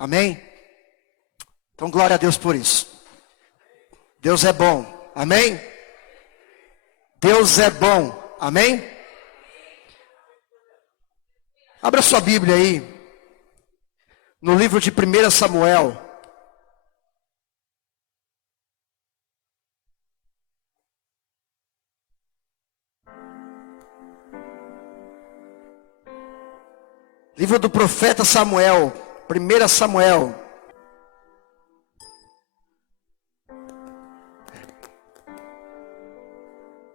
Amém? Então glória a Deus por isso. Deus é bom. Amém? Deus é bom. Amém? Abra sua Bíblia aí, no livro de 1 Samuel. Livro do profeta Samuel, 1 Samuel.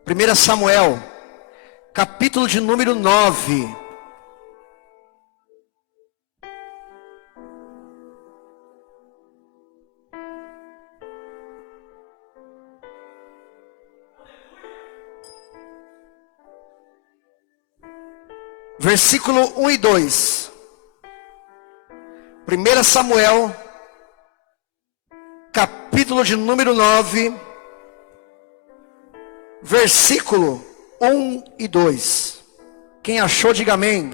Primeira Samuel, capítulo de número 9. Versículo 1 e 2. 1 Samuel, capítulo de número 9, versículo 1 e 2. Quem achou, diga amém.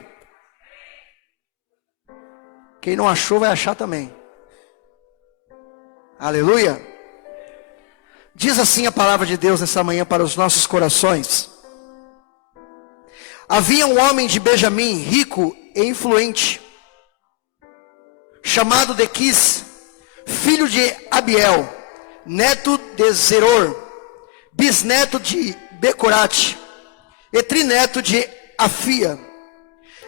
Quem não achou, vai achar também. Aleluia. Diz assim a palavra de Deus nessa manhã para os nossos corações. Havia um homem de Benjamim, rico e influente, chamado Dequis, filho de Abiel, neto de Zeror, bisneto de Becorate, e trineto de Afia.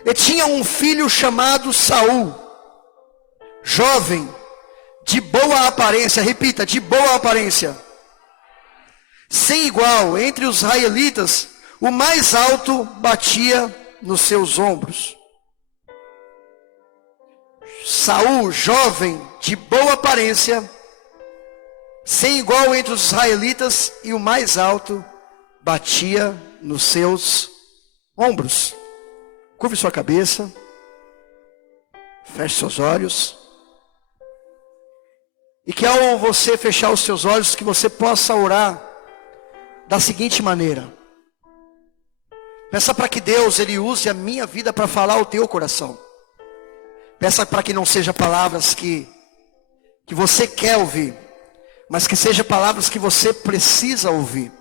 E tinha um filho chamado Saul, jovem, de boa aparência, repita, de boa aparência, sem igual entre os israelitas. O mais alto batia nos seus ombros. Saul, jovem, de boa aparência, sem igual entre os israelitas, e o mais alto batia nos seus ombros. Curve sua cabeça, feche seus olhos, e que ao você fechar os seus olhos, que você possa orar da seguinte maneira: peça para que Deus, Ele use a minha vida para falar ao teu coração. Peça para que não seja palavras que você quer ouvir, mas que seja palavras que você precisa ouvir.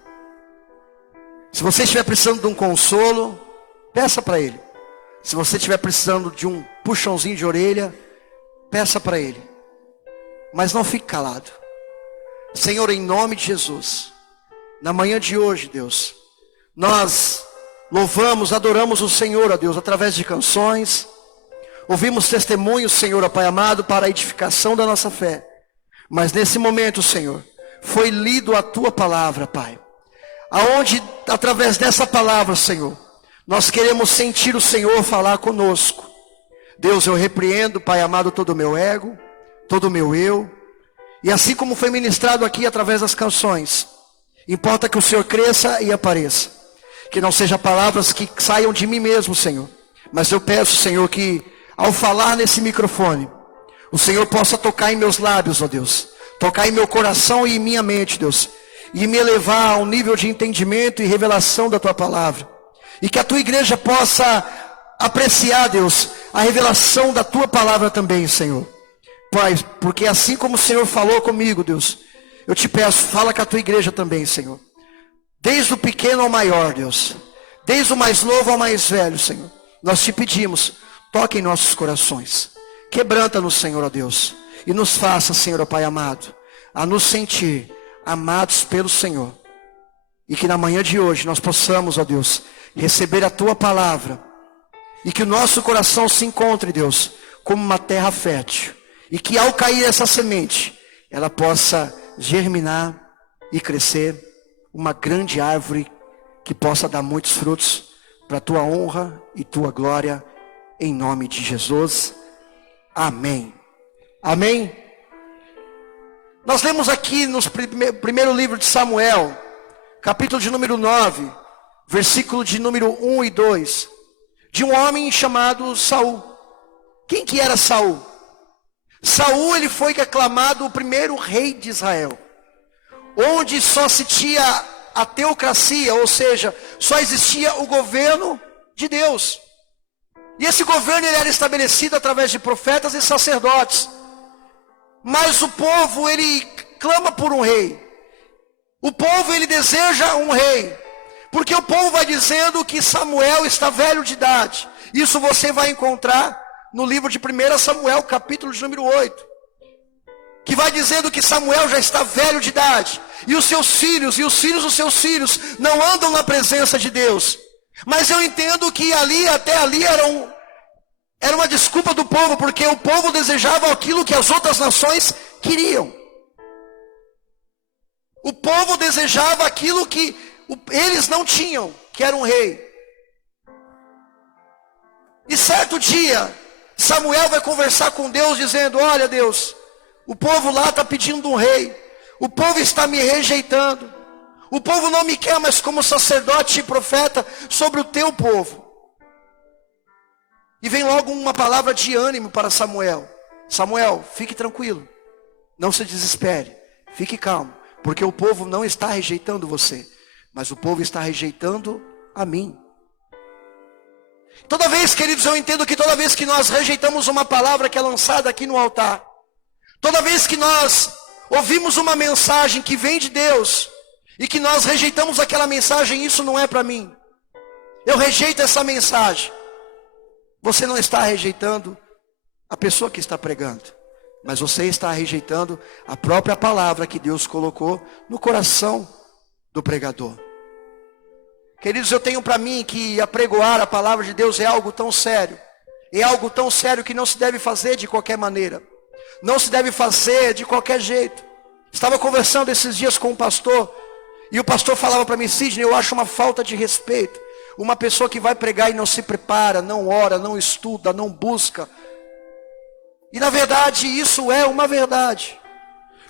Se você estiver precisando de um consolo, peça para Ele. Se você estiver precisando de um puxãozinho de orelha, peça para Ele. Mas não fique calado. Senhor, em nome de Jesus, na manhã de hoje, Deus, nós louvamos, adoramos o Senhor, ó Deus, através de canções. Ouvimos testemunhos, Senhor, ó Pai amado, para a edificação da nossa fé. Mas nesse momento, Senhor, foi lido a Tua palavra, Pai. Aonde, através dessa palavra, Senhor, nós queremos sentir o Senhor falar conosco. Deus, eu repreendo, Pai amado, todo o meu ego, todo o meu eu. E assim como foi ministrado aqui através das canções, importa que o Senhor cresça e apareça. Que não sejam palavras que saiam de mim mesmo, Senhor. Mas eu peço, Senhor, que ao falar nesse microfone, o Senhor possa tocar em meus lábios, ó Deus. Tocar em meu coração e em minha mente, Deus. E me elevar ao nível de entendimento e revelação da Tua palavra. E que a Tua igreja possa apreciar, Deus, a revelação da Tua palavra também, Senhor. Pai, porque assim como o Senhor falou comigo, Deus, eu te peço, fala com a Tua igreja também, Senhor. Desde o pequeno ao maior, Deus. Desde o mais novo ao mais velho, Senhor. Nós te pedimos, toque em nossos corações. Quebranta-nos, Senhor, ó Deus. E nos faça, Senhor, ó Pai amado, a nos sentir amados pelo Senhor. E que na manhã de hoje nós possamos, ó Deus, receber a Tua palavra. E que o nosso coração se encontre, Deus, como uma terra fértil. E que ao cair essa semente, ela possa germinar e crescer. Uma grande árvore que possa dar muitos frutos para a Tua honra e Tua glória, em nome de Jesus. Amém. Amém. Nós lemos aqui no primeiro livro de Samuel, capítulo de número 9, versículo de número 1 e 2, de um homem chamado Saul. Quem que era Saul? Saul, ele foi aclamado o primeiro rei de Israel, onde só se tinha a teocracia, ou seja, só existia o governo de Deus. E esse governo ele era estabelecido através de profetas e sacerdotes. Mas o povo, ele clama por um rei. O povo, ele deseja um rei. Porque o povo vai dizendo que Samuel está velho de idade. Isso você vai encontrar no livro de 1 Samuel, capítulo de número 8. Que vai dizendo que Samuel já está velho de idade. E os seus filhos, e os filhos dos seus filhos, não andam na presença de Deus. Mas eu entendo que até ali era uma desculpa do povo, porque o povo desejava aquilo que as outras nações queriam. O povo desejava aquilo que eles não tinham, que era um rei. E certo dia, Samuel vai conversar com Deus, dizendo: olha Deus, o povo lá está pedindo um rei. O povo está me rejeitando. O povo não me quer mais como sacerdote e profeta sobre o teu povo. E vem logo uma palavra de ânimo para Samuel. Samuel, fique tranquilo. Não se desespere. Fique calmo. Porque o povo não está rejeitando você. Mas o povo está rejeitando a mim. Toda vez, queridos, eu entendo que toda vez que nós rejeitamos uma palavra que é lançada aqui no altar, toda vez que nós ouvimos uma mensagem que vem de Deus, e que nós rejeitamos aquela mensagem, isso não é para mim. Eu rejeito essa mensagem. Você não está rejeitando a pessoa que está pregando, mas você está rejeitando a própria palavra que Deus colocou no coração do pregador. Queridos, eu tenho para mim que apregoar a palavra de Deus é algo tão sério. É algo tão sério que não se deve fazer de qualquer maneira. Não se deve fazer de qualquer jeito. Estava conversando esses dias com um pastor, e o pastor falava para mim: Sidney, eu acho uma falta de respeito uma pessoa que vai pregar e não se prepara, não ora, não estuda, não busca. E na verdade isso é uma verdade.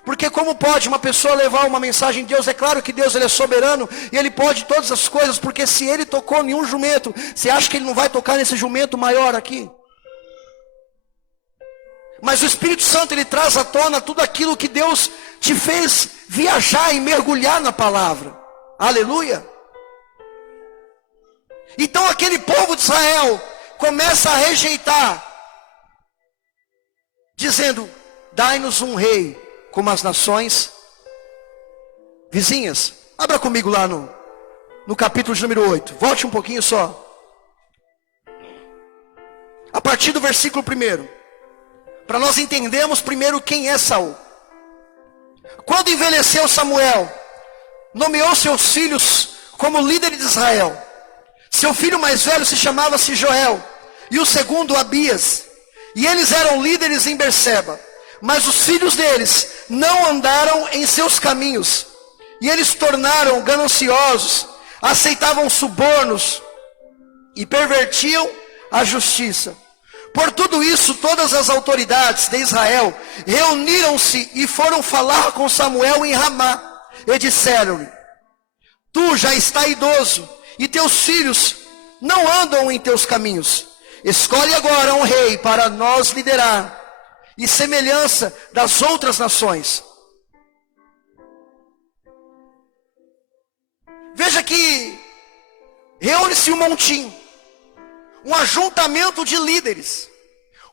Porque como pode uma pessoa levar uma mensagem de Deus? É claro que Deus, ele é soberano e ele pode todas as coisas. Porque se ele tocou em um jumento, você acha que ele não vai tocar nesse jumento maior aqui? Mas o Espírito Santo, ele traz à tona tudo aquilo que Deus te fez viajar e mergulhar na palavra. Aleluia. Então aquele povo de Israel começa a rejeitar, dizendo: dai-nos um rei como as nações vizinhas. Abra comigo lá no capítulo de número 8. Volte um pouquinho só. A partir do versículo 1. Para nós entendermos primeiro quem é Saul. Quando envelheceu Samuel, nomeou seus filhos como líderes de Israel. Seu filho mais velho se chamava-se Joel, e o segundo Abias. E eles eram líderes em Berseba. Mas os filhos deles não andaram em seus caminhos. E eles se tornaram gananciosos, aceitavam subornos e pervertiam a justiça. Por tudo isso, todas as autoridades de Israel reuniram-se e foram falar com Samuel em Ramá. E disseram-lhe: tu já está idoso, e teus filhos não andam em teus caminhos. Escolhe agora um rei para nós liderar, e semelhança das outras nações. Veja que reúne-se um montinho, um ajuntamento de líderes,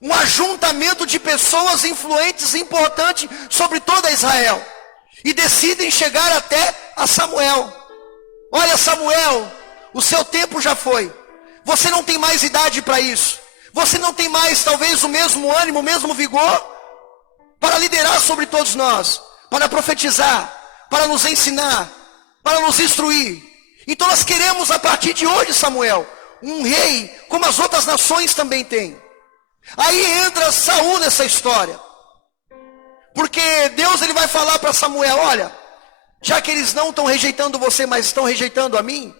um ajuntamento de pessoas influentes e importantes sobre toda Israel, e decidem chegar até a Samuel. Olha, Samuel, o seu tempo já foi. Você não tem mais idade para isso. Você não tem mais talvez o mesmo ânimo, o mesmo vigor para liderar sobre todos nós, para profetizar, para nos ensinar, para nos instruir. Então nós queremos a partir de hoje, Samuel, um rei como as outras nações também têm. Aí entra Saul nessa história. Porque Deus, ele vai falar para Samuel: olha, já que eles não estão rejeitando você, mas estão rejeitando a mim,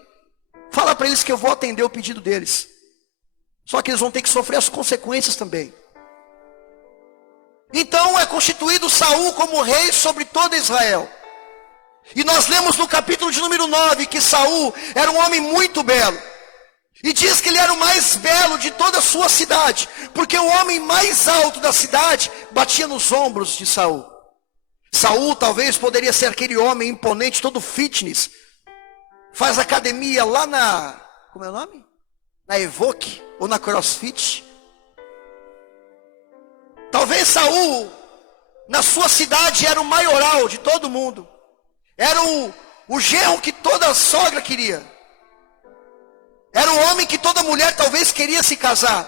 fala para eles que eu vou atender o pedido deles. Só que eles vão ter que sofrer as consequências também. Então é constituído Saul como rei sobre toda Israel. E nós lemos no capítulo de número 9 que Saul era um homem muito belo. E diz que ele era o mais belo de toda a sua cidade, porque o homem mais alto da cidade batia nos ombros de Saul. Saul talvez poderia ser aquele homem imponente, todo fitness, faz academia lá na, como é o nome? Na Evoque ou na CrossFit. Talvez Saul na sua cidade era o maioral de todo mundo. Era o genro que toda sogra queria. Era o homem que toda mulher talvez queria se casar.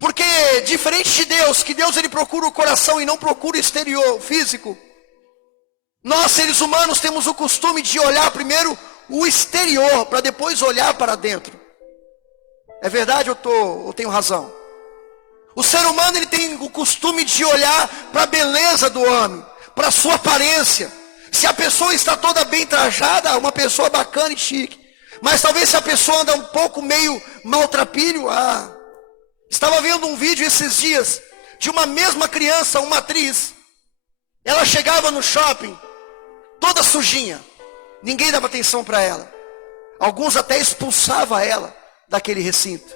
Porque diferente de Deus, que Deus ele procura o coração e não procura o exterior, o físico. Nós seres humanos temos o costume de olhar primeiro o exterior, para depois olhar para dentro. É verdade ou eu tenho razão? O ser humano ele tem o costume de olhar para a beleza do homem, para a sua aparência. Se a pessoa está toda bem trajada, uma pessoa bacana e chique. Mas talvez se a pessoa anda um pouco meio maltrapilho, estava vendo um vídeo esses dias de uma mesma criança, uma atriz. Ela chegava no shopping, toda sujinha. Ninguém dava atenção para ela. Alguns até expulsavam ela daquele recinto.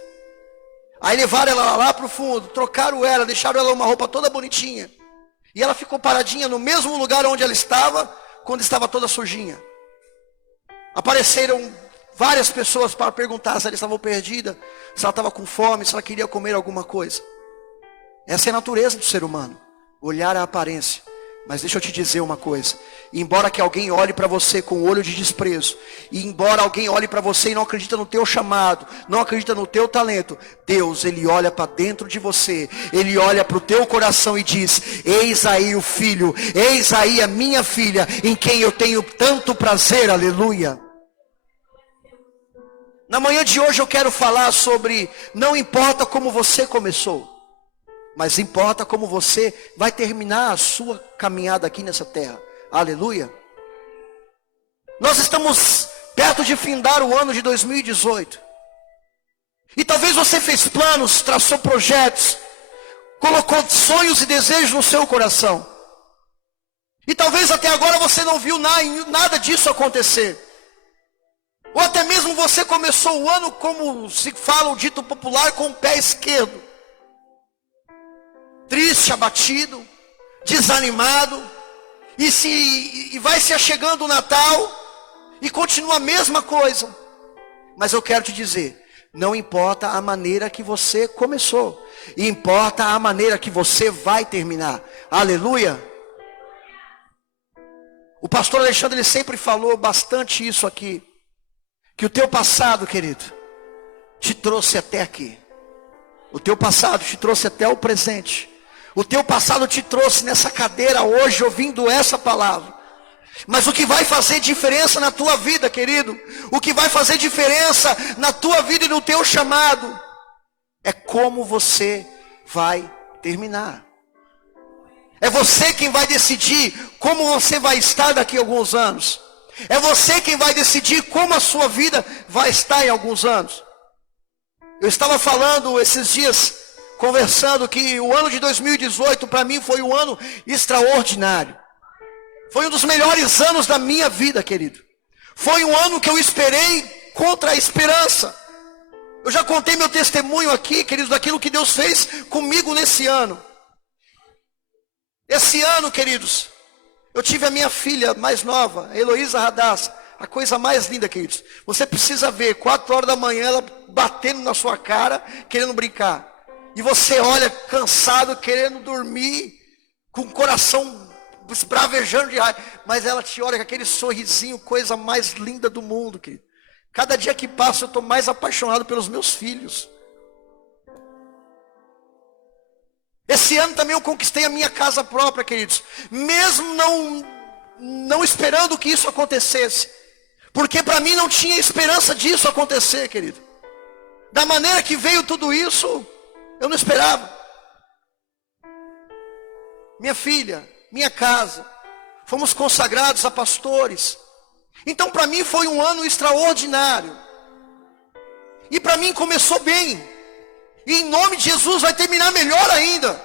Aí levaram ela lá para o fundo, trocaram ela, deixaram ela uma roupa toda bonitinha. E ela ficou paradinha no mesmo lugar onde ela estava, quando estava toda sujinha. Apareceram várias pessoas para perguntar se ela estava perdida, se ela estava com fome, se ela queria comer alguma coisa. Essa é a natureza do ser humano, olhar a aparência. Mas deixa eu te dizer uma coisa, embora que alguém olhe para você com olho de desprezo, e embora alguém olhe para você e não acredita no teu chamado, não acredita no teu talento, Deus, Ele olha para dentro de você, Ele olha para o teu coração e diz: eis aí o filho, eis aí a minha filha, em quem eu tenho tanto prazer, aleluia. Na manhã de hoje eu quero falar sobre, não importa como você começou, mas importa como você vai terminar a sua caminhada aqui nessa terra. Aleluia. Nós estamos perto de findar o ano de 2018. E talvez você fez planos, traçou projetos, colocou sonhos e desejos no seu coração. E talvez até agora você não viu nada disso acontecer. Ou até mesmo você começou o ano, como se fala o dito popular, com o pé esquerdo. Triste, abatido, desanimado, e vai se achegando o Natal, e continua a mesma coisa. Mas eu quero te dizer, não importa a maneira que você começou, importa a maneira que você vai terminar. Aleluia. O pastor Alexandre ele sempre falou bastante isso aqui, que o teu passado, querido, te trouxe até aqui. O teu passado te trouxe até o presente. O teu passado te trouxe nessa cadeira hoje ouvindo essa palavra. Mas o que vai fazer diferença na tua vida, querido, o que vai fazer diferença na tua vida e no teu chamado, é como você vai terminar. É você quem vai decidir como você vai estar daqui a alguns anos. É você quem vai decidir como a sua vida vai estar em alguns anos. Eu estava falando esses dias, conversando, que o ano de 2018 para mim foi um ano extraordinário. Foi um dos melhores anos da minha vida, querido. Foi um ano que eu esperei contra a esperança. Eu já contei meu testemunho aqui, queridos, daquilo que Deus fez comigo nesse ano. Esse ano, queridos, eu tive a minha filha mais nova, a Heloísa Radassa. A coisa mais linda, queridos. Você precisa ver, 4 horas da manhã, ela batendo na sua cara, querendo brincar. E você olha cansado, querendo dormir, com o coração esbravejando de raiva. Mas ela te olha com aquele sorrisinho, coisa mais linda do mundo, querido. Cada dia que passa eu estou mais apaixonado pelos meus filhos. Esse ano também eu conquistei a minha casa própria, queridos. Mesmo não esperando que isso acontecesse. Porque para mim não tinha esperança disso acontecer, querido. Da maneira que veio tudo isso, eu não esperava. Minha filha, minha casa, fomos consagrados a pastores. Então para mim foi um ano extraordinário. E para mim começou bem. E em nome de Jesus vai terminar melhor ainda.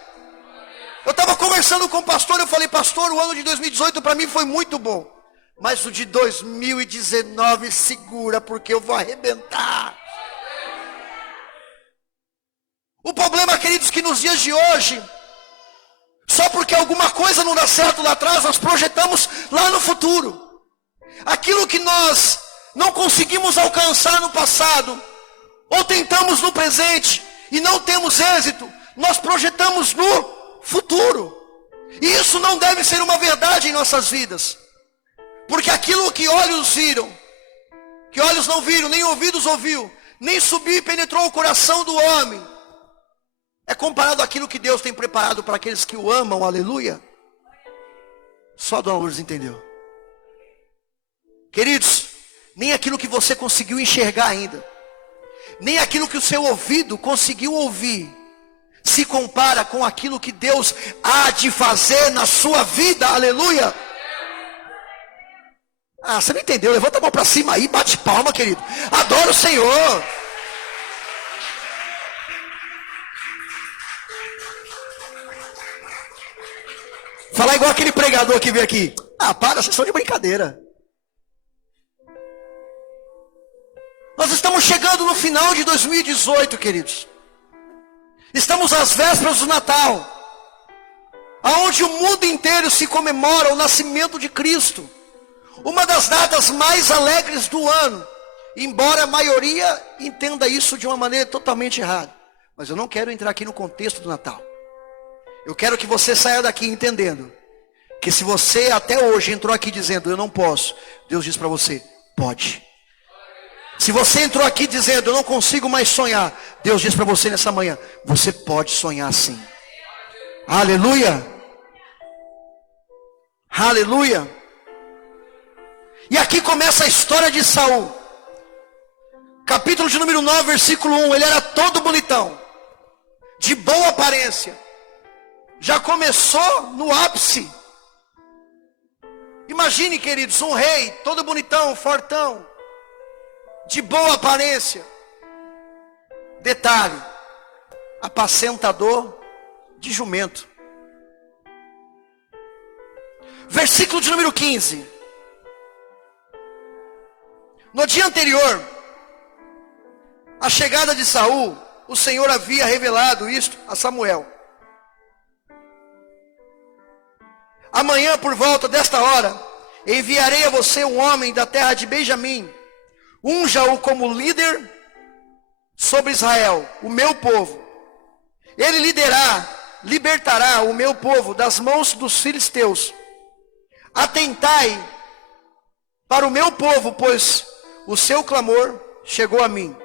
Eu estava conversando com o pastor, eu falei: pastor, o ano de 2018 para mim foi muito bom. Mas o de 2019 segura, porque eu vou arrebentar. O problema, queridos, que nos dias de hoje, só porque alguma coisa não dá certo lá atrás, nós projetamos lá no futuro. Aquilo que nós não conseguimos alcançar no passado, ou tentamos no presente, e não temos êxito, nós projetamos no futuro. E isso não deve ser uma verdade em nossas vidas. Porque aquilo que olhos viram, que olhos não viram, nem ouvidos ouviu, nem subiu e penetrou o coração do homem, é comparado àquilo que Deus tem preparado para aqueles que o amam, aleluia. Só a Dona Lourdes entendeu. Queridos, nem aquilo que você conseguiu enxergar ainda, nem aquilo que o seu ouvido conseguiu ouvir, se compara com aquilo que Deus há de fazer na sua vida, aleluia. Ah, você não entendeu? Levanta a mão para cima aí, bate palma, querido. Adora o Senhor. Falar igual aquele pregador que veio aqui. Ah, para, vocês estão de brincadeira. Nós estamos chegando no final de 2018, queridos. Estamos às vésperas do Natal, aonde o mundo inteiro se comemora o nascimento de Cristo. Uma das datas mais alegres do ano, embora a maioria entenda isso de uma maneira totalmente errada. Mas eu não quero entrar aqui no contexto do Natal. Eu quero que você saia daqui entendendo que se você até hoje entrou aqui dizendo eu não posso, Deus diz para você, pode. Se você entrou aqui dizendo eu não consigo mais sonhar, Deus diz para você nessa manhã, você pode sonhar sim. Aleluia. Aleluia. E aqui começa a história de Saul. Capítulo de número 9, versículo 1. Ele era todo bonitão, de boa aparência. Já começou no ápice. Imagine, queridos, um rei todo bonitão, fortão, de boa aparência. Detalhe, apacentador de jumento. Versículo de número 15. No dia anterior, à chegada de Saul, o Senhor havia revelado isto a Samuel. Amanhã, por volta desta hora, enviarei a você um homem da terra de Benjamim. Unja-o como líder sobre Israel, o meu povo. Ele libertará o meu povo das mãos dos filisteus. Atentai para o meu povo, pois o seu clamor chegou a mim.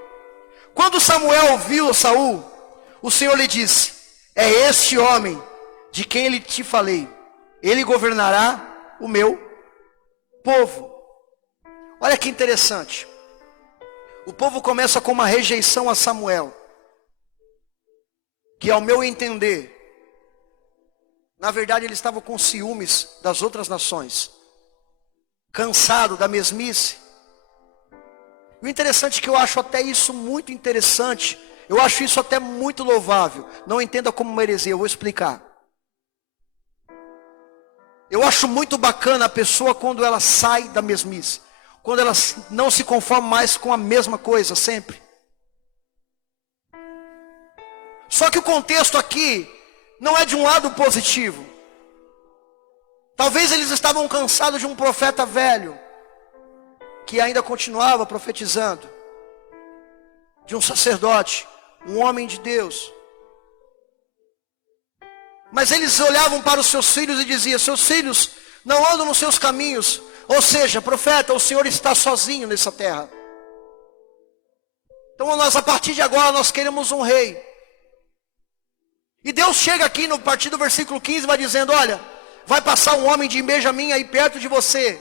Quando Samuel ouviu Saul, o Senhor lhe disse, é este homem de quem ele te falei. Ele governará o meu povo. Olha que interessante. O povo começa com uma rejeição a Samuel, que ao meu entender, na verdade ele estava com ciúmes das outras nações, cansado da mesmice. O interessante é que eu acho até isso muito interessante, eu acho isso até muito louvável. Não entenda como uma heresia, eu vou explicar. Eu acho muito bacana a pessoa quando ela sai da mesmice, quando ela não se conforma mais com a mesma coisa sempre. Só que o contexto aqui não é de um lado positivo. Talvez eles estavam cansados de um profeta velho, que ainda continuava profetizando, de um sacerdote, um homem de Deus. Mas eles olhavam para os seus filhos e diziam, seus filhos não andam nos seus caminhos. Ou seja, profeta, o Senhor está sozinho nessa terra. Então nós, a partir de agora, nós queremos um rei. E Deus chega aqui no partir do versículo 15, vai dizendo, olha, vai passar um homem de Benjamim aí perto de você.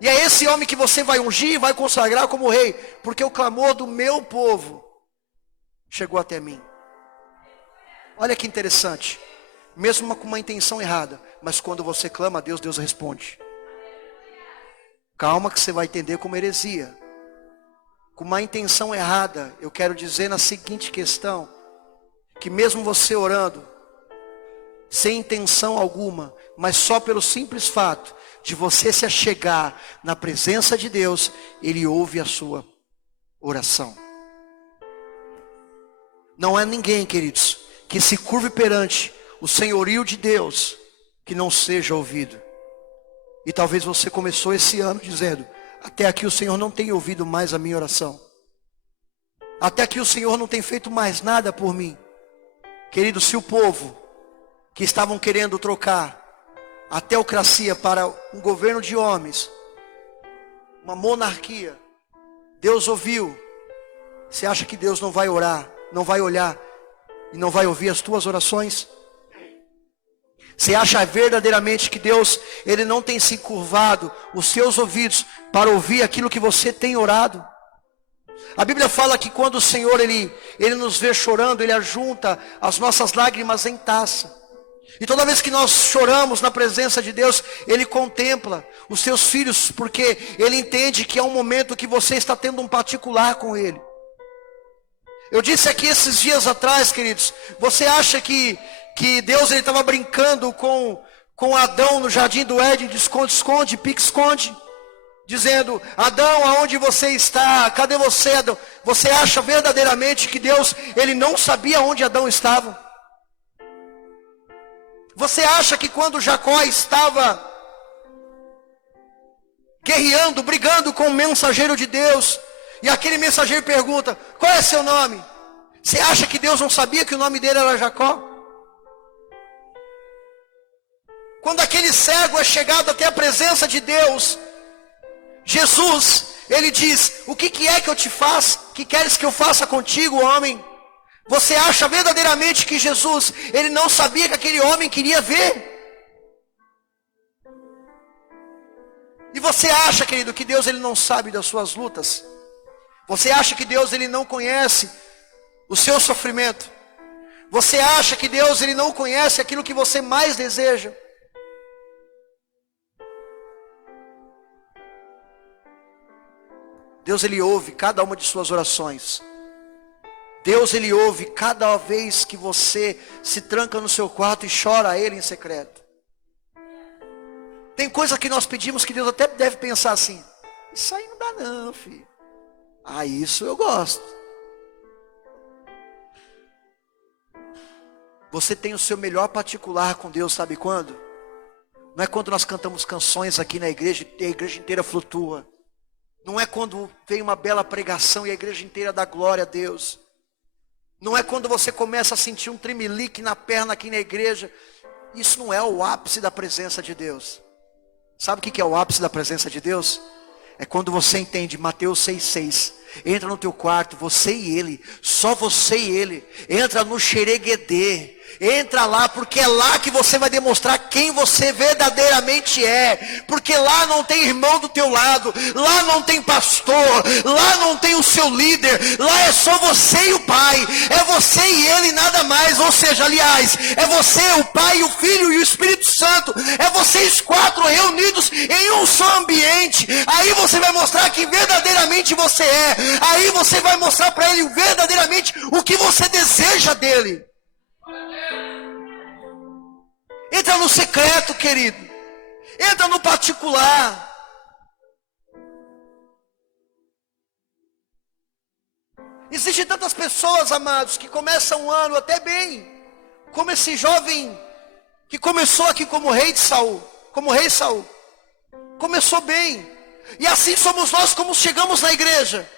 E é esse homem que você vai ungir, vai consagrar como rei, porque o clamor do meu povo chegou até mim. Olha que interessante, mesmo com uma intenção errada, mas quando você clama a Deus, Deus responde. Calma que você vai entender como heresia. Com uma intenção errada, eu quero dizer na seguinte questão, que mesmo você orando, sem intenção alguma, mas só pelo simples fato de você se achegar na presença de Deus, Ele ouve a sua oração. Não há ninguém, queridos, que se curve perante o senhorio de Deus, que não seja ouvido. E talvez você começou esse ano dizendo, até aqui o Senhor não tem ouvido mais a minha oração. Até aqui o Senhor não tem feito mais nada por mim. Querido, se o povo que estavam querendo trocar a teocracia para um governo de homens, uma monarquia, Deus ouviu. Você acha que Deus não vai orar, não vai olhar e não vai ouvir as tuas orações? Você acha verdadeiramente que Deus, Ele não tem se curvado os seus ouvidos para ouvir aquilo que você tem orado? A Bíblia fala que quando o Senhor, Ele nos vê chorando, Ele ajunta as nossas lágrimas em taça. E toda vez que nós choramos na presença de Deus, Ele contempla os seus filhos, porque Ele entende que é um momento que você está tendo um particular com Ele. Eu disse aqui esses dias atrás, queridos, você acha que Deus estava brincando com Adão no jardim do Éden, de esconde-esconde, pique-esconde, dizendo: Adão, aonde você está? Cadê você, Adão? Você acha verdadeiramente que Deus, Ele não sabia onde Adão estava? Você acha que quando Jacó estava guerreando, brigando com o mensageiro de Deus, e aquele mensageiro pergunta: qual é seu nome? Você acha que Deus não sabia que o nome dele era Jacó? Quando aquele cego é chegado até a presença de Deus, Jesus, Ele diz: o que é que eu te faço? O que queres que eu faça contigo, homem? Você acha verdadeiramente que Jesus, Ele não sabia que aquele homem queria ver? E você acha, querido, que Deus, Ele não sabe das suas lutas? Você acha que Deus, Ele não conhece o seu sofrimento? Você acha que Deus, Ele não conhece aquilo que você mais deseja? Deus, Ele ouve cada uma de suas orações. Deus, Ele ouve cada vez que você se tranca no seu quarto e chora a Ele em secreto. Tem coisa que nós pedimos que Deus até deve pensar assim: isso aí não dá não, filho. Ah, isso eu gosto. Você tem o seu melhor particular com Deus, sabe quando? Não é quando nós cantamos canções aqui na igreja e a igreja inteira flutua. Não é quando vem uma bela pregação e a igreja inteira dá glória a Deus. Não é quando você começa a sentir um tremelique na perna aqui na igreja. Isso não é o ápice da presença de Deus. Sabe o que é o ápice da presença de Deus? É quando você entende Mateus 6,6. Entra no teu quarto, você e Ele, só você e Ele. Entra no xereguedê. Entra lá, porque é lá que você vai demonstrar quem você verdadeiramente é. Porque lá não tem irmão do teu lado, lá não tem pastor, lá não tem o seu líder, lá é só você e o Pai. É você e Ele, nada mais. Ou seja, aliás, é você, o Pai, o Filho e o Espírito Santo. É vocês quatro reunidos em um só ambiente. Aí você vai mostrar quem verdadeiramente você é. Aí você vai mostrar para Ele verdadeiramente o que você deseja dEle. Entra no secreto, querido. Entra no particular. Existem tantas pessoas, amados, que começam um ano até bem, como esse jovem que começou aqui como rei de Saul, como rei Saul. Começou bem. E assim somos nós como chegamos na igreja.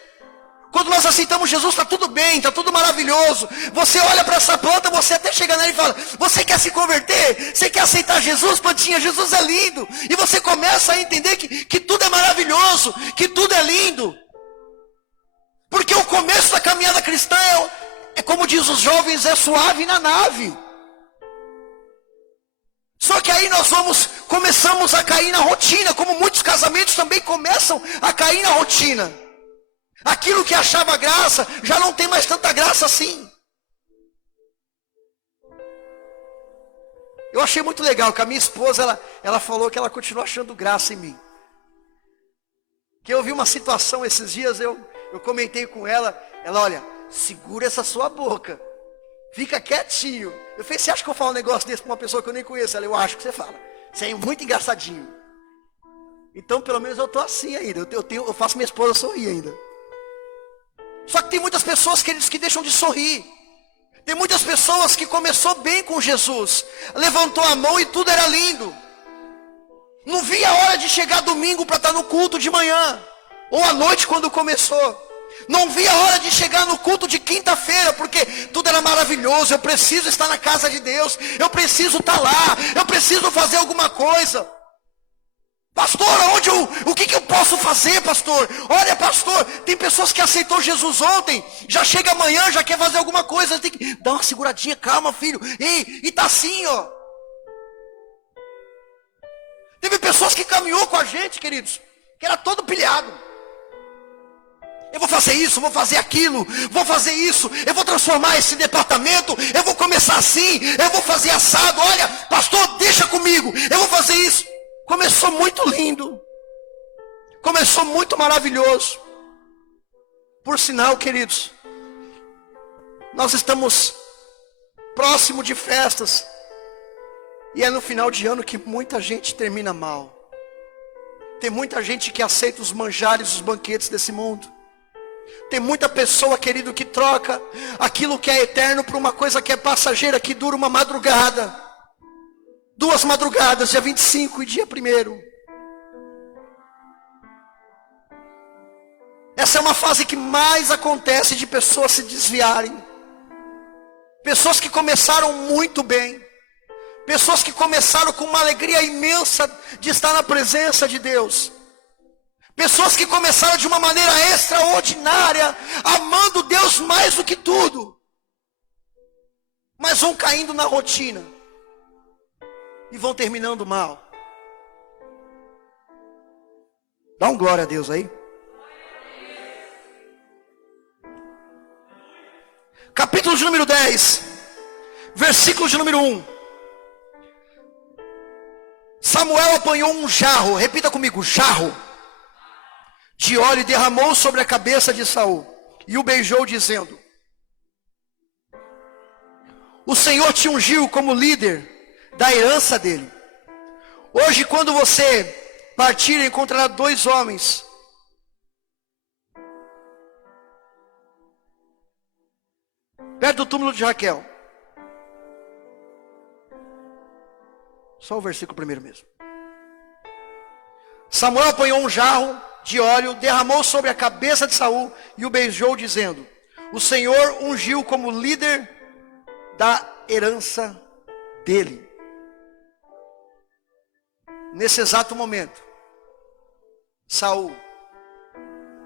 Quando nós aceitamos Jesus, está tudo bem, está tudo maravilhoso. Você olha para essa planta, você até chega nela e fala: você quer se converter? Você quer aceitar Jesus? Plantinha, Jesus é lindo. E você começa a entender que tudo é maravilhoso, que tudo é lindo. Porque o começo da caminhada cristã é como diz os jovens, é suave na nave. Só que aí nós começamos a cair na rotina, como muitos casamentos também começam a cair na rotina. Aquilo que achava graça, já não tem mais tanta graça assim. Eu achei muito legal que a minha esposa, ela falou que ela continua achando graça em mim. Que eu vi uma situação esses dias, eu comentei com ela, olha, segura essa sua boca. Fica quietinho. Eu falei: você acha que eu falo um negócio desse para uma pessoa que eu nem conheço? Ela: eu acho que você fala. Você é muito engraçadinho. Então pelo menos eu estou assim ainda. Eu faço minha esposa sorrir ainda. Só que tem muitas pessoas, queridos, que deixam de sorrir. Tem muitas pessoas que começou bem com Jesus, levantou a mão e tudo era lindo. Não via a hora de chegar domingo para estar no culto de manhã, ou à noite quando começou. Não vi a hora de chegar no culto de quinta-feira, porque tudo era maravilhoso. Eu preciso estar na casa de Deus, eu preciso estar lá, eu preciso fazer alguma coisa. Pastor, o que eu posso fazer, pastor? Olha, pastor, tem pessoas que aceitou Jesus ontem, já chega amanhã, já quer fazer alguma coisa, tem que dar uma seguradinha, calma, filho. Ei, e tá assim, ó. Teve pessoas que caminhou com a gente, queridos, que era todo pilhado. Eu vou fazer isso, vou fazer aquilo, vou fazer isso, eu vou transformar esse departamento, eu vou começar assim, eu vou fazer assado. Olha, pastor, deixa comigo, eu vou fazer isso. Começou muito lindo, começou muito maravilhoso. Por sinal, queridos, nós estamos próximo de festas, e é no final de ano que muita gente termina mal. Tem muita gente que aceita os manjares, os banquetes desse mundo. Tem muita pessoa, querido, que troca aquilo que é eterno por uma coisa que é passageira, que dura uma madrugada. 2 madrugadas, dia 25 e dia 1º. Essa é uma fase que mais acontece de pessoas se desviarem. Pessoas que começaram muito bem. Pessoas que começaram com uma alegria imensa de estar na presença de Deus. Pessoas que começaram de uma maneira extraordinária, amando Deus mais do que tudo. Mas vão caindo na rotina. E vão terminando mal. Dá um glória a Deus aí. Capítulo de número 10. Versículo de número 1. Samuel apanhou um jarro. Repita comigo, jarro. De óleo e derramou sobre a cabeça de Saul. E o beijou dizendo: o Senhor te ungiu como líder da herança dele. Hoje, quando você partir, encontrará 2 homens. Perto do túmulo de Raquel. Só o versículo primeiro mesmo. Samuel apanhou um jarro de óleo, derramou sobre a cabeça de Saul e o beijou dizendo: o Senhor ungiu como líder da herança dele. Nesse exato momento, Saul,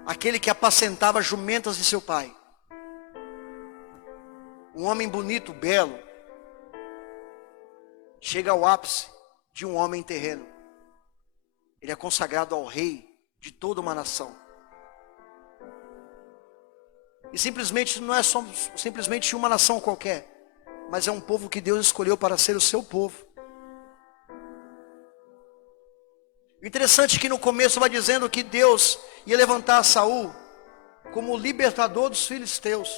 aquele que apacentava jumentas de seu pai, um homem bonito, belo, chega ao ápice de um homem terreno. Ele é consagrado ao rei de toda uma nação. E simplesmente não é simplesmente uma nação qualquer, mas é um povo que Deus escolheu para ser o seu povo. O interessante é que no começo vai dizendo que Deus ia levantar Saul como o libertador dos filisteus.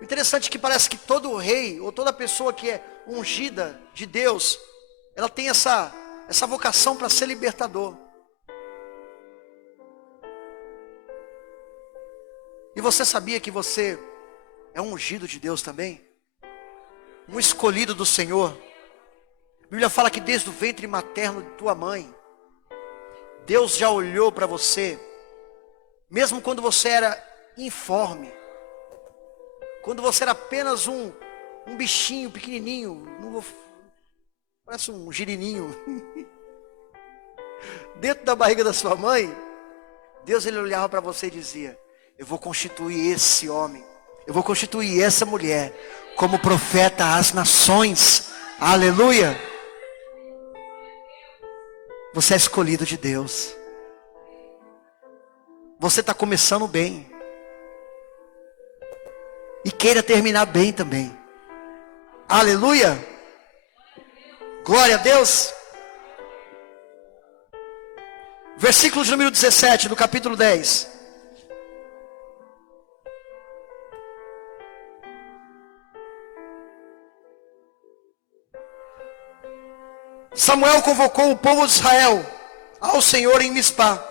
O interessante é que parece que todo rei, ou toda pessoa que é ungida de Deus, ela tem essa vocação para ser libertador. E você sabia que você é um ungido de Deus também? Um escolhido do Senhor? A Bíblia fala que desde o ventre materno de tua mãe, Deus já olhou para você, mesmo quando você era informe, quando você era apenas um bichinho pequenininho, parece um girininho, dentro da barriga da sua mãe, Deus ele olhava para você e dizia: eu vou constituir esse homem, eu vou constituir essa mulher como profeta às nações. Aleluia! Você é escolhido de Deus. Você está começando bem. E queira terminar bem também. Aleluia! Glória a Deus! Versículo de número 17 do capítulo 10. Samuel convocou o povo de Israel ao Senhor em Mispá.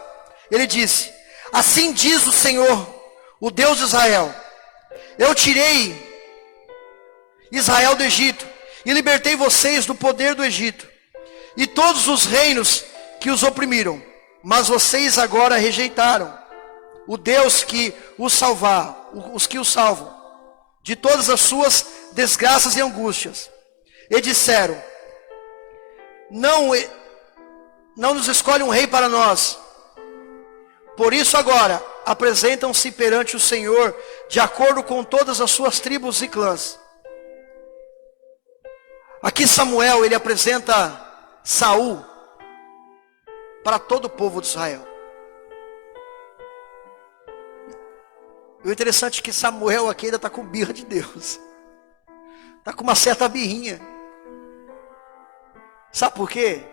Ele disse: assim diz o Senhor, o Deus de Israel: eu tirei Israel do Egito e libertei vocês do poder do Egito e todos os reinos que os oprimiram, mas vocês agora rejeitaram o Deus que os salvar, os que os salvam, de todas as suas desgraças e angústias. E disseram, não nos escolhe um rei para nós. Por isso agora, apresentam-se perante o Senhor, de acordo com todas as suas tribos e clãs. Aqui Samuel, ele apresenta Saul para todo o povo de Israel. E o interessante é que Samuel aqui ainda está com birra de Deus. Está com uma certa birrinha. Sabe por quê?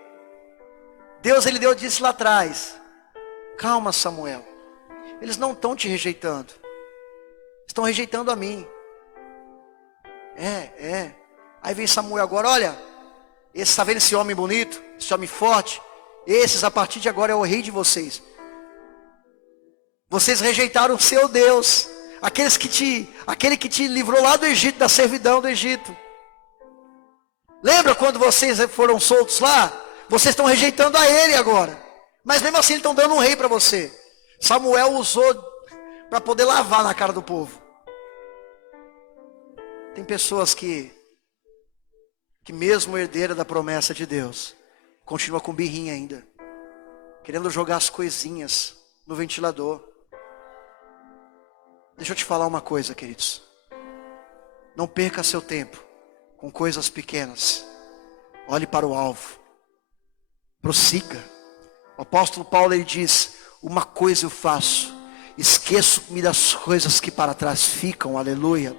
Deus, ele disse lá atrás, calma Samuel, eles não estão te rejeitando, estão rejeitando a mim. Aí vem Samuel agora, olha, está vendo esse homem bonito, esse homem forte? Esses a partir de agora é o rei de vocês. Vocês rejeitaram o seu Deus, aquele que te livrou lá do Egito, da servidão do Egito. Lembra quando vocês foram soltos lá? Vocês estão rejeitando a ele agora. Mas mesmo assim, eles estão dando um rei para você. Samuel usou para poder lavar na cara do povo. Tem pessoas que mesmo herdeira da promessa de Deus, continua com birrinha ainda. Querendo jogar as coisinhas no ventilador. Deixa eu te falar uma coisa, queridos. Não perca seu tempo com coisas pequenas. Olhe para o alvo. Prossiga. O apóstolo Paulo, ele diz, uma coisa eu faço, esqueço-me das coisas que para trás ficam, aleluia.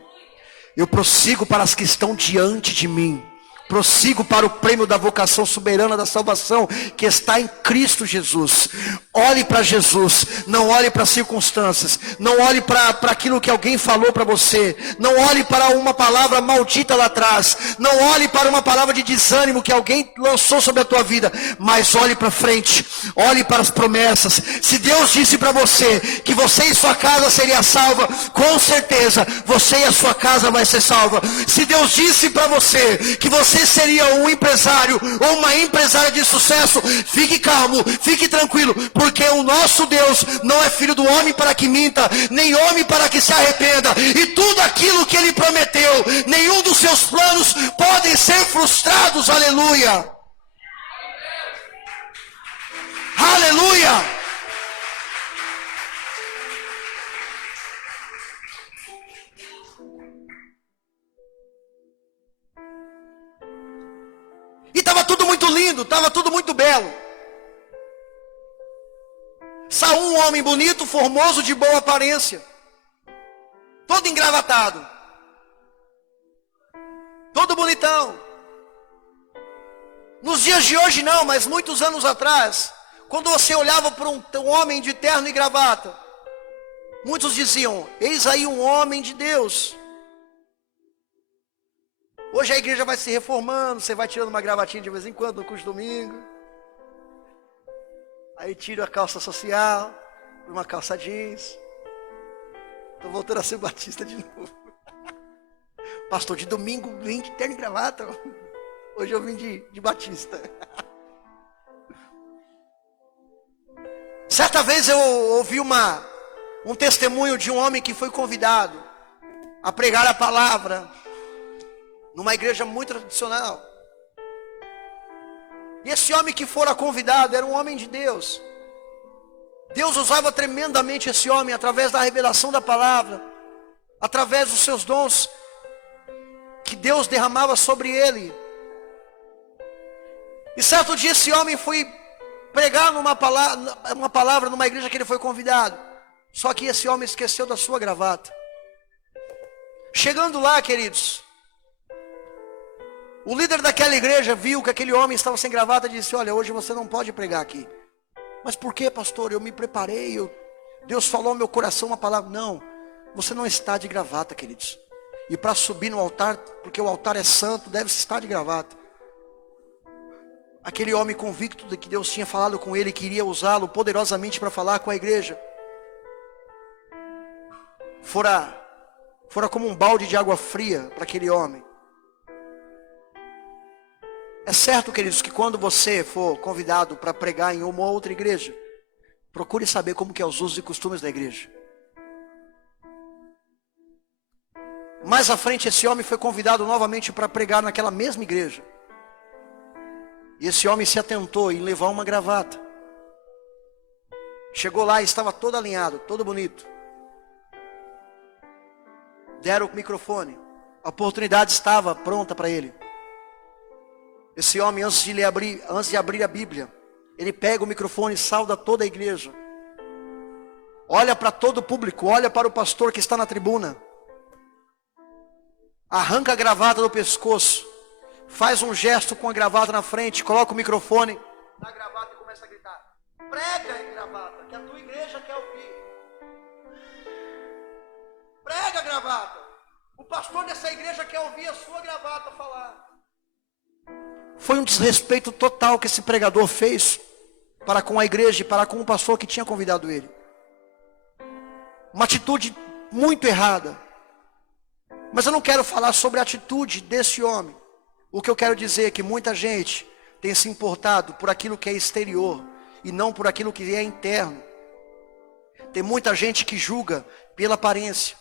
Eu prossigo para as que estão diante de mim. Prossigo para o prêmio da vocação soberana da salvação que está em Cristo Jesus. Olhe para Jesus, não olhe para as circunstâncias, não olhe para aquilo que alguém falou para você, não olhe para uma palavra maldita lá atrás, não olhe para uma palavra de desânimo que alguém lançou sobre a tua vida, mas olhe para frente, olhe para as promessas. Se Deus disse para você que você e sua casa seria salva, com certeza você e a sua casa vai ser salva. Se Deus disse para você que você seria um empresário ou uma empresária de sucesso, fique calmo, fique tranquilo, porque o nosso Deus não é filho do homem para que minta, nem homem para que se arrependa, e tudo aquilo que ele prometeu, nenhum dos seus planos podem ser frustrados, aleluia, aleluia. E estava tudo muito lindo, estava tudo muito belo. Saul, um homem bonito, formoso, de boa aparência, todo engravatado, todo bonitão. Nos dias de hoje não, mas muitos anos atrás, quando você olhava para um homem de terno e gravata, muitos diziam, eis aí um homem de Deus. Hoje a igreja vai se reformando, você vai tirando uma gravatinha de vez em quando no curso de domingo. Aí tira a calça social, uma calça jeans. Estou voltando a ser batista de novo. Pastor, de domingo vim de terno e gravata. Hoje eu vim de batista. Certa vez eu ouvi um testemunho de um homem que foi convidado a pregar a palavra numa igreja muito tradicional. E esse homem que fora convidado era um homem de Deus. Deus usava tremendamente esse homem através da revelação da palavra, através dos seus dons que Deus derramava sobre ele. E certo dia esse homem foi pregar uma palavra numa igreja que ele foi convidado. Só que esse homem esqueceu da sua gravata. Chegando lá, queridos, o líder daquela igreja viu que aquele homem estava sem gravata e disse, olha, hoje você não pode pregar aqui. Mas por que, pastor? Eu me preparei, Deus falou ao meu coração uma palavra. Não, você não está de gravata, queridos. E para subir no altar, porque o altar é santo, deve estar de gravata. Aquele homem convicto de que Deus tinha falado com ele, queria usá-lo poderosamente para falar com a igreja. Fora como um balde de água fria para aquele homem. É certo, queridos, que quando você for convidado para pregar em uma outra igreja, Procure saber como que é os usos e costumes da igreja. Mais à frente, esse homem foi convidado novamente para pregar naquela mesma igreja. E esse homem se atentou em levar uma gravata. Chegou lá e estava todo alinhado, todo bonito. Deram o microfone. A oportunidade estava pronta para ele. Esse homem, antes de abrir a Bíblia, ele pega o microfone e sauda toda a igreja. Olha para todo o público, olha para o pastor que está na tribuna. Arranca a gravata do pescoço. Faz um gesto com a gravata na frente, coloca o microfone na gravata e começa a gritar: prega em gravata, que a tua igreja quer ouvir. Prega, gravata. O pastor dessa igreja quer ouvir a sua gravata falar. Foi um desrespeito total que esse pregador fez para com a igreja e para com o pastor que tinha convidado ele. Uma atitude muito errada. Mas eu não quero falar sobre a atitude desse homem. O que eu quero dizer é que muita gente tem se importado por aquilo que é exterior e não por aquilo que é interno. Tem muita gente que julga pela aparência.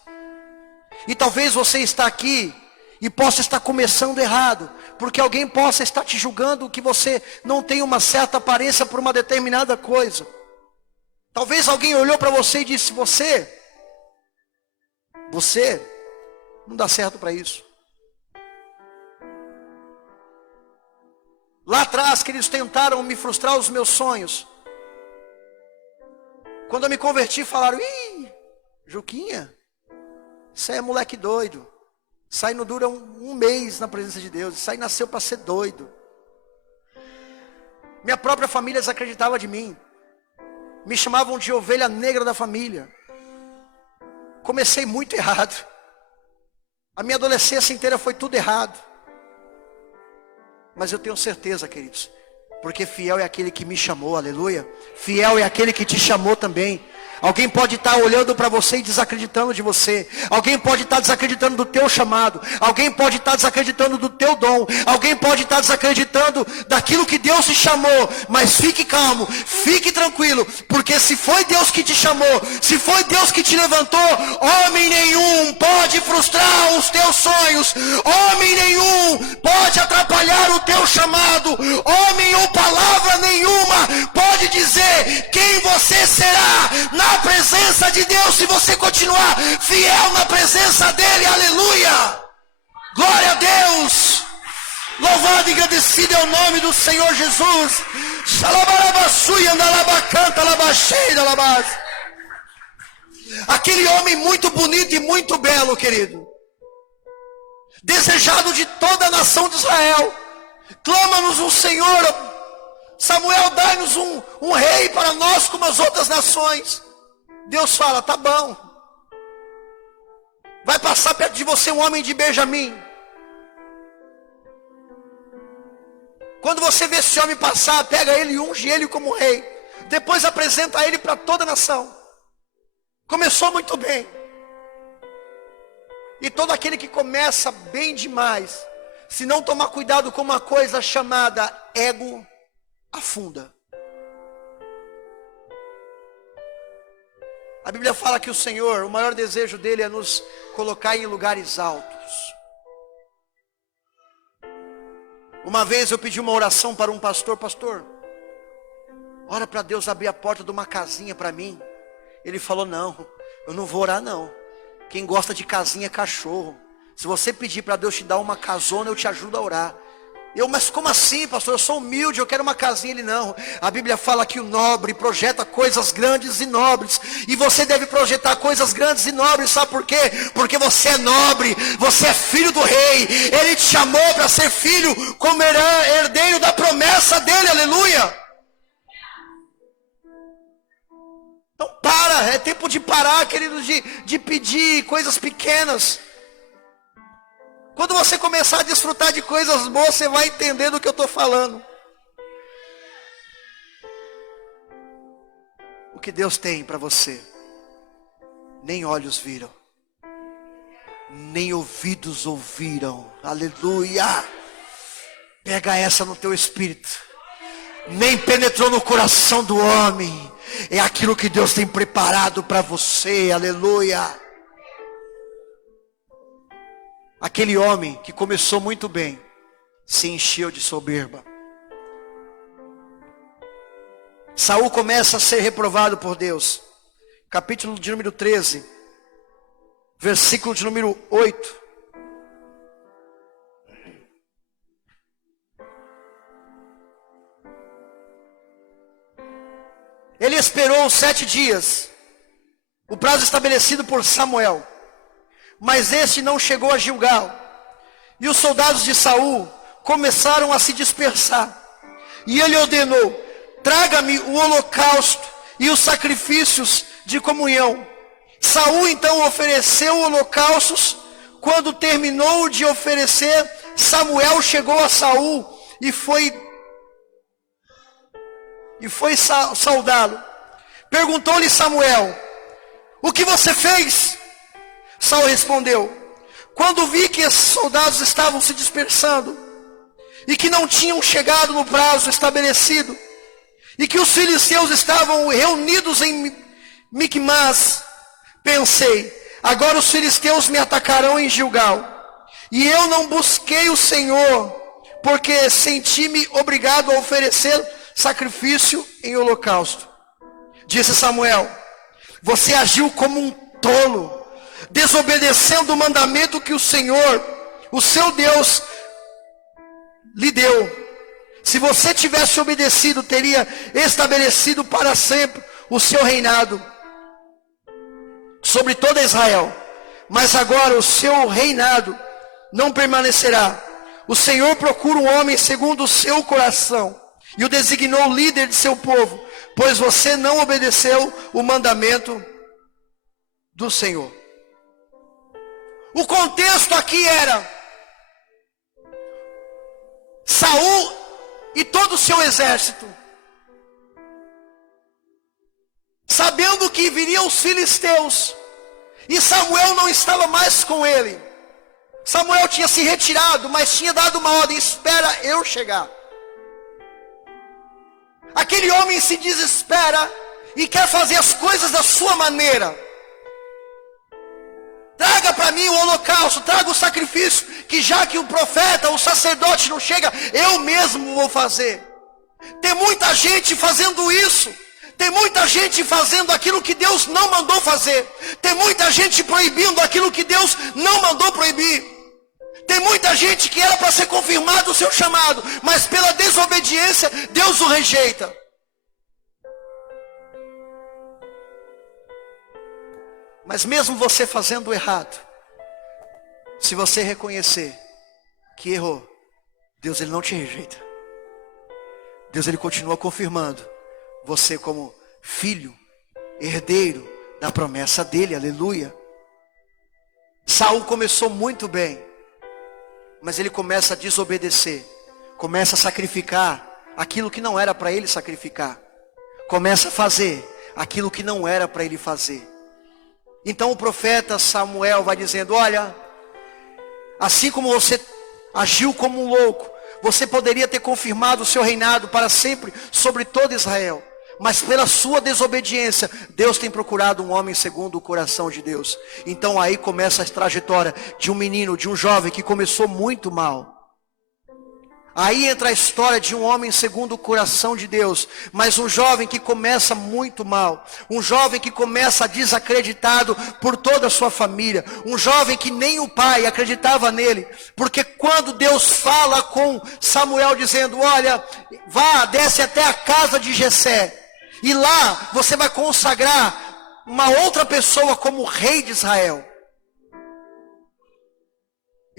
E talvez você está aqui e possa estar começando errado, porque alguém possa estar te julgando que você não tem uma certa aparência por uma determinada coisa. Talvez alguém olhou para você e disse: você não dá certo para isso. Lá atrás que eles tentaram me frustrar os meus sonhos. Quando eu me converti, falaram: ih, Juquinha, isso aí é moleque doido. Isso aí não dura um mês na presença de Deus. Isso aí nasceu para ser doido. Minha própria família desacreditava de mim. Me chamavam de ovelha negra da família. Comecei muito errado. A minha adolescência inteira foi tudo errado. Mas eu tenho certeza, queridos, porque fiel é aquele que me chamou, aleluia. Fiel é aquele que te chamou também. Alguém pode estar olhando para você e desacreditando de você. Alguém pode estar desacreditando do teu chamado. Alguém pode estar desacreditando do teu dom. Alguém pode estar desacreditando daquilo que Deus te chamou. Mas fique calmo, fique tranquilo. Porque se foi Deus que te chamou, se foi Deus que te levantou, homem nenhum pode frustrar os teus sonhos. Homem nenhum pode atrapalhar o teu chamado. Homem ou palavra nenhuma pode dizer quem você será na presença de Deus, se você continuar fiel na presença dele, aleluia, glória a Deus, louvado e agradecido é o nome do Senhor Jesus. Aquele homem muito bonito e muito belo, querido, desejado de toda a nação de Israel, clama-nos um Senhor, Samuel, dai-nos um rei para nós como as outras nações. Deus fala: tá bom. Vai passar perto de você um homem de Benjamim. Quando você vê esse homem passar, pega ele e unge ele como rei. Depois apresenta ele para toda a nação. Começou muito bem. E todo aquele que começa bem demais, se não tomar cuidado com uma coisa chamada ego, afunda. A Bíblia fala que o Senhor, o maior desejo dele é nos colocar em lugares altos. Uma vez eu pedi uma oração para um pastor: pastor, ora para Deus abrir a porta de uma casinha para mim. Ele falou: não, eu não vou orar não. Quem gosta de casinha é cachorro. Se você pedir para Deus te dar uma casona, eu te ajudo a orar. Mas como assim, pastor? Eu sou humilde, eu quero uma casinha. Ele: não. A Bíblia fala que o nobre projeta coisas grandes e nobres. E você deve projetar coisas grandes e nobres. Sabe por quê? Porque você é nobre, você é filho do rei. Ele te chamou para ser filho, como herdeiro da promessa dele, aleluia. Então é tempo de parar, querido, de pedir coisas pequenas. Quando você começar a desfrutar de coisas boas, você vai entender do que eu estou falando. O que Deus tem para você, nem olhos viram, nem ouvidos ouviram. Aleluia. Pega essa no teu espírito. nem penetrou no coração do homem. É aquilo que Deus tem preparado para você, aleluia. Aquele homem que começou muito bem, se encheu de soberba. Saul começa a ser reprovado por Deus. Capítulo de número 13, versículo de número 8. Ele esperou 7 dias, o prazo estabelecido por Samuel, mas este não chegou a Gilgal. E os soldados de Saul começaram a se dispersar. E ele ordenou: traga-me o holocausto e os sacrifícios de comunhão. Saul então ofereceu holocaustos. Quando terminou de oferecer, Samuel chegou a Saul e foi saudá-lo. Perguntou-lhe Samuel: o que você fez? Saul respondeu: quando vi que os soldados estavam se dispersando e que não tinham chegado no prazo estabelecido, e que os filisteus estavam reunidos em Micmas, pensei: agora os filisteus me atacarão em Gilgal. E eu não busquei o Senhor, porque senti-me obrigado a oferecer sacrifício em holocausto. Disse Samuel: você agiu como um tolo, desobedecendo o mandamento que o Senhor, o seu Deus, lhe deu. Se você tivesse obedecido, teria estabelecido para sempre o seu reinado sobre toda Israel. Mas agora o seu reinado não permanecerá. O Senhor procura um homem segundo o seu coração e o designou líder de seu povo, pois você não obedeceu o mandamento do Senhor. O contexto aqui era Saul e todo o seu exército, sabendo que viriam os filisteus, e Samuel não estava mais com ele. Samuel tinha se retirado, mas tinha dado uma ordem: espera eu chegar. Aquele homem se desespera e quer fazer as coisas da sua maneira. Traga para mim o holocausto, traga o sacrifício, que já que o profeta, o sacerdote não chega, eu mesmo vou fazer. Tem muita gente fazendo isso. Tem muita gente fazendo aquilo que Deus não mandou fazer. Tem muita gente proibindo aquilo que Deus não mandou proibir. Tem muita gente que era para ser confirmado o seu chamado, mas pela desobediência, Deus o rejeita. Mas mesmo você fazendo errado, se você reconhecer que errou, Deus ele não te rejeita. Deus ele continua confirmando você como filho, herdeiro da promessa dele, aleluia. Saul começou muito bem, mas ele começa a desobedecer, começa a sacrificar aquilo que não era para ele sacrificar, começa a fazer aquilo que não era para ele fazer. Então o profeta Samuel vai dizendo: olha, assim como você agiu como um louco, você poderia ter confirmado o seu reinado para sempre sobre todo Israel, mas pela sua desobediência, Deus tem procurado um homem segundo o coração de Deus. Então aí começa a trajetória de um menino, de um jovem que começou muito mal. Aí entra a história de um homem segundo o coração de Deus, mas um jovem que começa muito mal, um jovem que começa desacreditado por toda a sua família, um jovem que nem o pai acreditava nele, porque quando Deus fala com Samuel dizendo: olha, vá, desce até a casa de Jessé, e lá você vai consagrar uma outra pessoa como rei de Israel.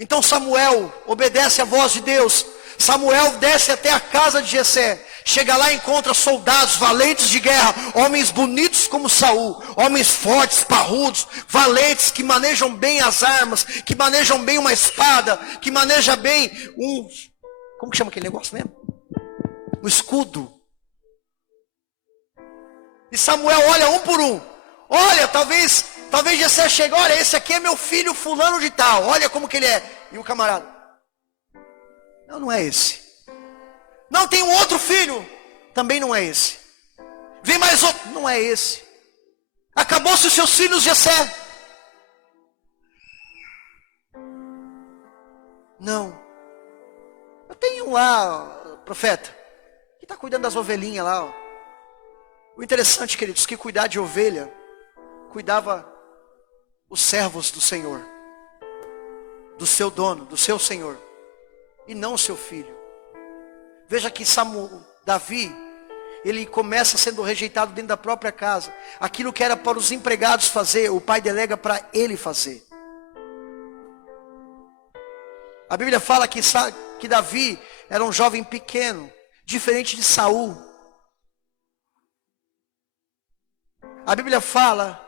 Então Samuel obedece à voz de Deus. Samuel desce até a casa de Jessé, chega lá e encontra soldados valentes de guerra, homens bonitos como Saul, homens fortes, parrudos, valentes, que manejam bem as armas, que manejam bem uma espada, que maneja bem como que chama aquele negócio mesmo? Um escudo. E Samuel olha um por um. Olha, talvez Jessé chegue: olha, esse aqui é meu filho fulano de tal, olha como que ele é. E o camarada: não é esse. Não, tem um outro filho. Também não é esse. Vem mais outro, não é esse. Acabou-se os seus filhos, Jessé. Não. Eu tenho um lá, profeta, que está cuidando das ovelhinhas lá. Ó. O interessante, queridos, que cuidar de ovelha, cuidava os servos do Senhor, do seu dono, do seu Senhor, e não o seu filho. Veja que Davi, ele começa sendo rejeitado dentro da própria casa. Aquilo que era para os empregados fazer, o pai delega para ele fazer. A Bíblia fala que Davi era um jovem pequeno, diferente de Saul. A Bíblia fala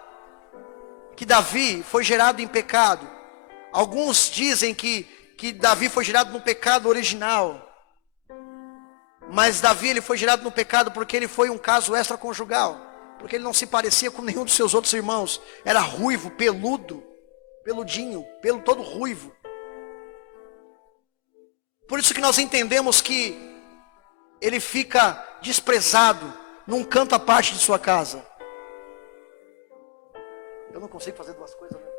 que Davi foi gerado em pecado. Alguns dizem que Davi foi gerado no pecado original. Mas Davi ele foi gerado no pecado porque ele foi um caso extraconjugal. Porque ele não se parecia com nenhum dos seus outros irmãos. Era ruivo, peludo, peludinho, pelo todo ruivo. Por isso que nós entendemos que ele fica desprezado num canto à parte de sua casa. Eu não consigo fazer duas coisas ao mesmo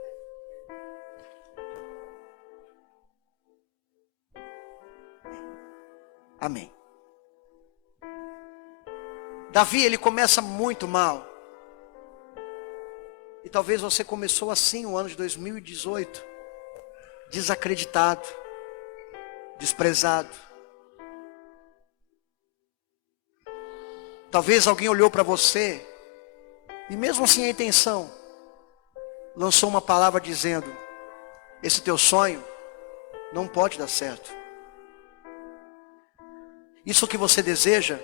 tempo. Amém. Davi, ele começa muito mal. E talvez você começou assim o ano de 2018. Desacreditado. Desprezado. Talvez alguém olhou para você. E mesmo assim a intenção. Lançou uma palavra dizendo: esse teu sonho não pode dar certo. Isso que você deseja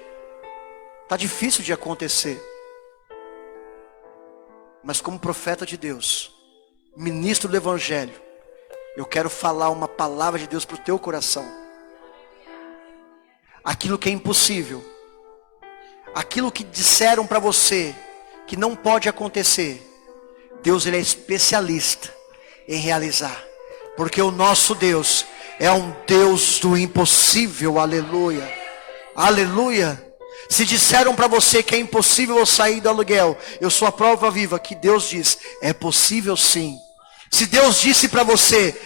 está difícil de acontecer. Mas como profeta de Deus, ministro do Evangelho, eu quero falar uma palavra de Deus para o teu coração. Aquilo que é impossível, aquilo que disseram para você que não pode acontecer, Deus ele é especialista em realizar. Porque o nosso Deus é um Deus do impossível, aleluia. Aleluia. Se disseram para você que é impossível eu sair do aluguel, eu sou a prova viva que Deus diz, é possível sim. Se Deus disse para você,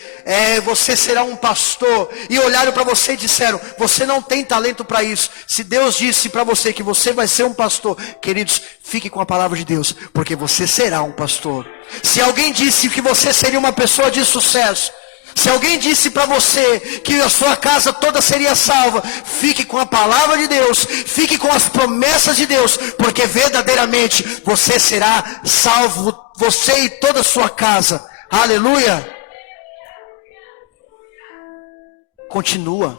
você será um pastor, e olharam para você e disseram, você não tem talento para isso. Se Deus disse para você que você vai ser um pastor, queridos, fique com a palavra de Deus, porque você será um pastor. Se alguém disse que você seria uma pessoa de sucesso, se alguém disse para você que a sua casa toda seria salva, fique com a palavra de Deus, fique com as promessas de Deus, porque verdadeiramente você será salvo, você e toda a sua casa. Aleluia. Continuou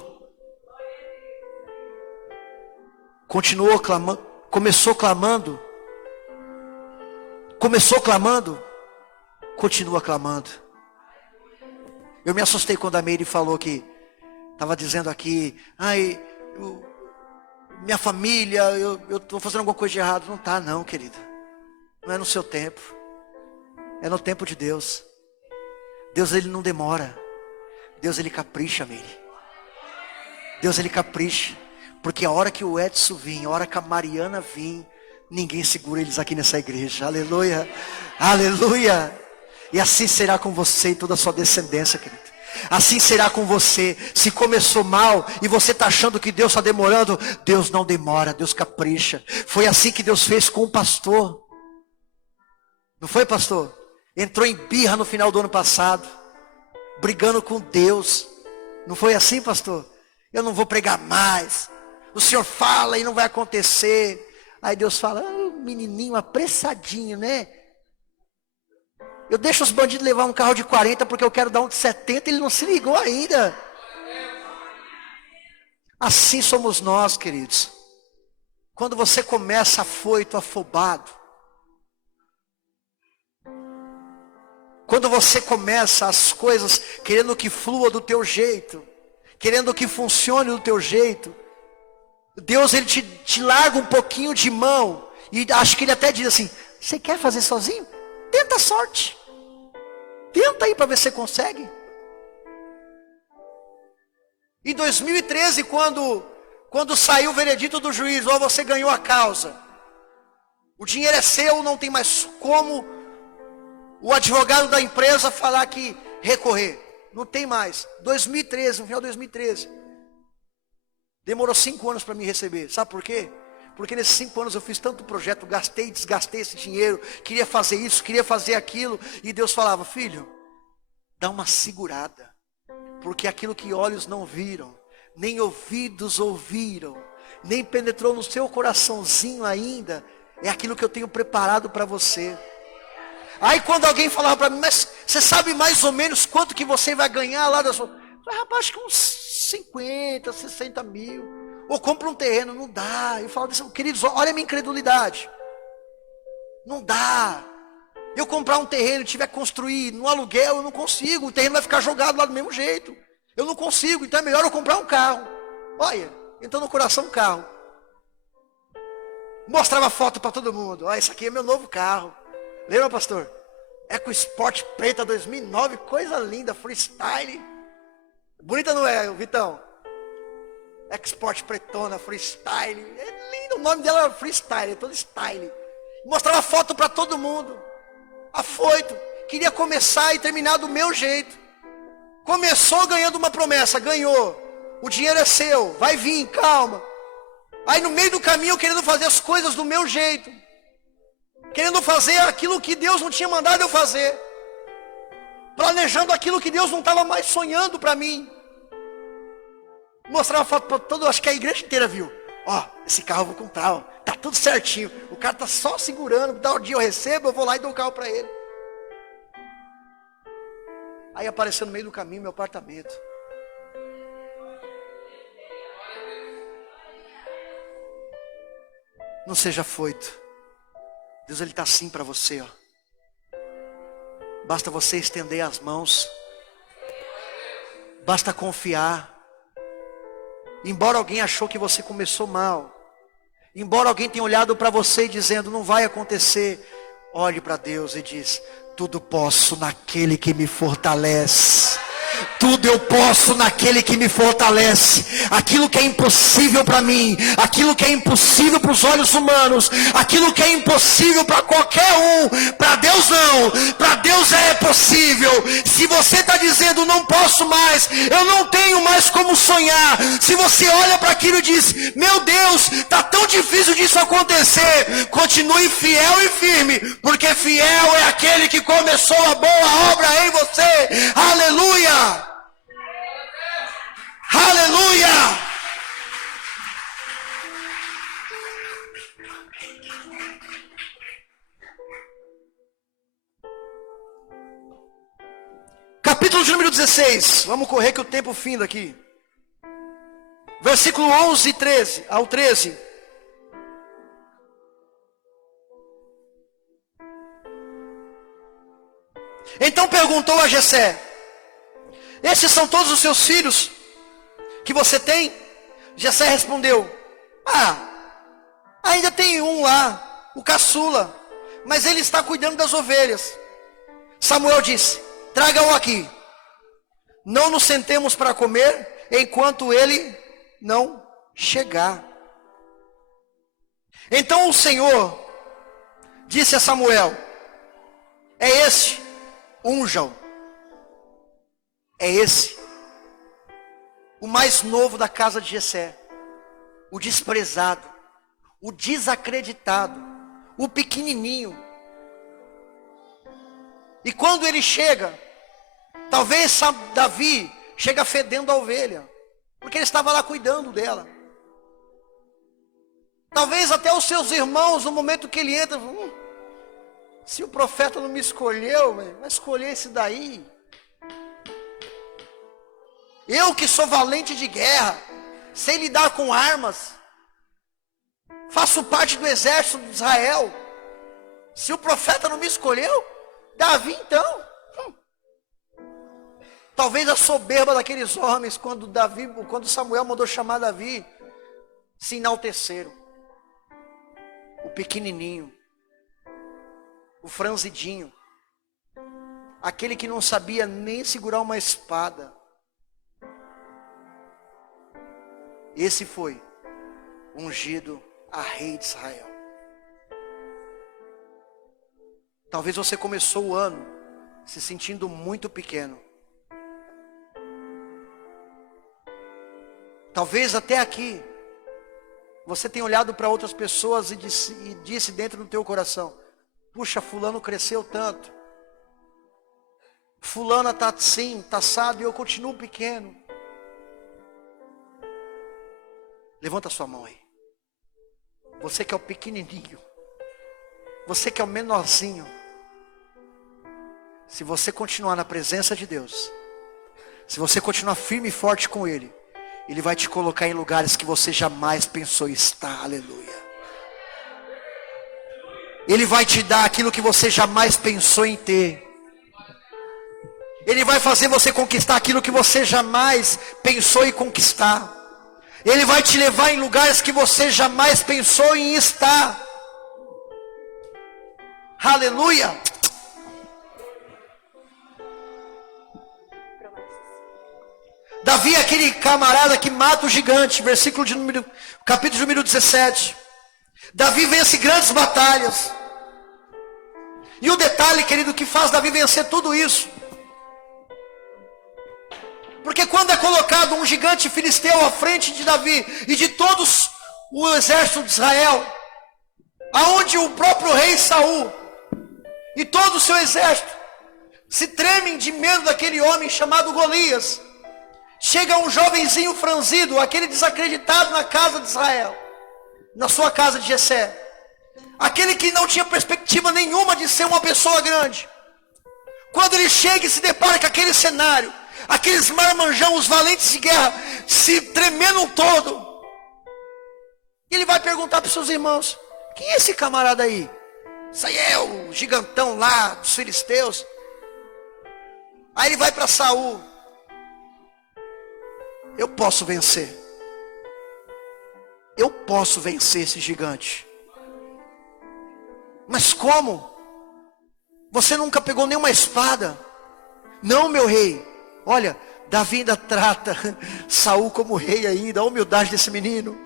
clamando, começou clamando, continua clamando. Eu me assustei quando a Meire falou que estava dizendo aqui, minha família, eu estou fazendo alguma coisa de errado. Não está não, querida. Não é no seu tempo. É no tempo de Deus. Deus ele não demora. Deus ele capricha, Meire. Deus ele capricha. Porque a hora que o Edson vir, a hora que a Mariana vir, ninguém segura eles aqui nessa igreja. Aleluia. Aleluia. E assim será com você e toda a sua descendência, querido. Assim será com você. Se começou mal e você está achando que Deus está demorando, Deus não demora, Deus capricha. Foi assim que Deus fez com o pastor. Não foi, pastor? Entrou em birra no final do ano passado, brigando com Deus. Não foi assim, pastor? Eu não vou pregar mais. O senhor fala e não vai acontecer. Aí Deus fala, menininho apressadinho, né? Eu deixo os bandidos levar um carro de 40 porque eu quero dar um de 70, ele não se ligou ainda. Assim somos nós, queridos. Quando você começa afoito, afobado. Quando você começa as coisas querendo que flua do teu jeito, querendo que funcione do teu jeito, Deus ele te larga um pouquinho de mão, e acho que ele até diz assim, você quer fazer sozinho? Tenta a sorte. Tenta aí para ver se você consegue. Em 2013, quando Quando saiu o veredito do juiz, ó, você ganhou a causa. O dinheiro é seu, não tem mais como o advogado da empresa falar que recorrer. Não tem mais. 2013, no final de 2013. Demorou 5 anos para me receber. Sabe por quê? Porque nesses 5 anos eu fiz tanto projeto, gastei e desgastei esse dinheiro, queria fazer isso, queria fazer aquilo, e Deus falava, filho, dá uma segurada, porque aquilo que olhos não viram, nem ouvidos ouviram, nem penetrou no seu coraçãozinho ainda, é aquilo que eu tenho preparado para você. Aí quando alguém falava para mim, mas você sabe mais ou menos quanto que você vai ganhar lá da sua... Eu falei, rapaz, acho que uns 50, 60 mil. Ou compra um terreno, não dá. Eu falo disso, queridos, olha a minha incredulidade. Não dá. Eu comprar um terreno, tiver que construir no aluguel, eu não consigo. O terreno vai ficar jogado lá do mesmo jeito. Eu não consigo, então é melhor eu comprar um carro. Olha, entrou no coração um carro. Mostrava foto para todo mundo. Olha, esse aqui é meu novo carro. Lembra, pastor? EcoSport preta 2009, coisa linda, freestyle. Bonita não é, Vitão? EcoSport pretona, freestyle. É lindo, o nome dela é freestyle, é todo style. Mostrava foto para todo mundo. Afoito. Queria começar e terminar do meu jeito. Começou ganhando uma promessa, ganhou. O dinheiro é seu, vai vir, calma. Aí no meio do caminho, querendo fazer as coisas do meu jeito. Querendo fazer aquilo que Deus não tinha mandado eu fazer. Planejando aquilo que Deus não estava mais sonhando para mim. Mostrava foto para todo, acho que a igreja inteira viu. Ó, esse carro eu vou comprar, ó, tá tudo certinho. O cara tá só segurando, tal dia eu recebo, eu vou lá e dou o carro para ele. Aí apareceu no meio do caminho meu apartamento. Não seja afoito. Deus, Ele está assim para você, ó. Basta você estender as mãos. Basta confiar. Embora alguém achou que você começou mal, embora alguém tenha olhado para você e dizendo, não vai acontecer, olhe para Deus e diz, tudo posso naquele que me fortalece. Tudo eu posso naquele que me fortalece. Aquilo que é impossível para mim, aquilo que é impossível para os olhos humanos, aquilo que é impossível para qualquer um, para Deus não, para Deus é possível. Se você está dizendo não posso mais, eu não tenho mais como sonhar, se você olha para aquilo e diz, meu Deus, está tão difícil disso acontecer, continue fiel e firme, porque fiel é aquele que começou a boa obra em você. Aleluia! Aleluia! Capítulo de número 16. Vamos correr que o tempo finda aqui. Versículo 11 e 13 ao 13. Então perguntou a Jessé, esses são todos os seus filhos que você tem? Jessé respondeu, ainda tem um lá, o caçula, mas ele está cuidando das ovelhas. Samuel disse, traga-o aqui, não nos sentemos para comer, enquanto ele não chegar. Então o Senhor disse a Samuel, é esse, unja-o. É esse, o mais novo da casa de Jessé, o desprezado, o desacreditado, o pequenininho. E quando ele chega, talvez Davi chega fedendo a ovelha, porque ele estava lá cuidando dela. Talvez até os seus irmãos, no momento que ele entra, se o profeta não me escolheu, vai escolher esse daí. Eu que sou valente de guerra, sei lidar com armas, faço parte do exército de Israel. Se o profeta não me escolheu, Davi então. Talvez a soberba daqueles homens, quando Samuel mandou chamar Davi, se enalteceram. O pequenininho, o franzidinho, aquele que não sabia nem segurar uma espada. Esse foi ungido a rei de Israel. Talvez você começou o ano se sentindo muito pequeno. Talvez até aqui você tenha olhado para outras pessoas e disse dentro do teu coração: puxa, fulano cresceu tanto, fulana está assim, está assado, e eu continuo pequeno. Levanta a sua mão aí. Você que é o pequenininho, você que é o menorzinho, se você continuar na presença de Deus, se você continuar firme e forte com Ele, Ele vai te colocar em lugares que você jamais pensou estar. Aleluia. Ele vai te dar aquilo que você jamais pensou em ter. Ele vai fazer você conquistar aquilo que você jamais pensou em conquistar. Ele vai te levar em lugares que você jamais pensou em estar. Aleluia. Davi é aquele camarada que mata o gigante, capítulo de número 17. Davi vence grandes batalhas. E o detalhe, querido, que faz Davi vencer tudo isso, porque quando é colocado um gigante filisteu à frente de Davi e de todos o exército de Israel, aonde o próprio rei Saul e todo o seu exército se tremem de medo daquele homem chamado Golias, chega um jovenzinho franzido, aquele desacreditado na casa de Israel, na sua casa de Jessé, aquele que não tinha perspectiva nenhuma de ser uma pessoa grande. Quando ele chega e se depara com aquele cenário, aqueles marmanjão, os valentes de guerra, se tremendo todo, ele vai perguntar para os seus irmãos: quem é esse camarada aí? Isso aí é o gigantão lá dos filisteus. Aí ele vai para Saul: eu posso vencer. Eu posso vencer esse gigante. Mas como? Você nunca pegou nenhuma espada? Não, meu rei. Olha, Davi ainda trata Saul como rei ainda. A humildade desse menino.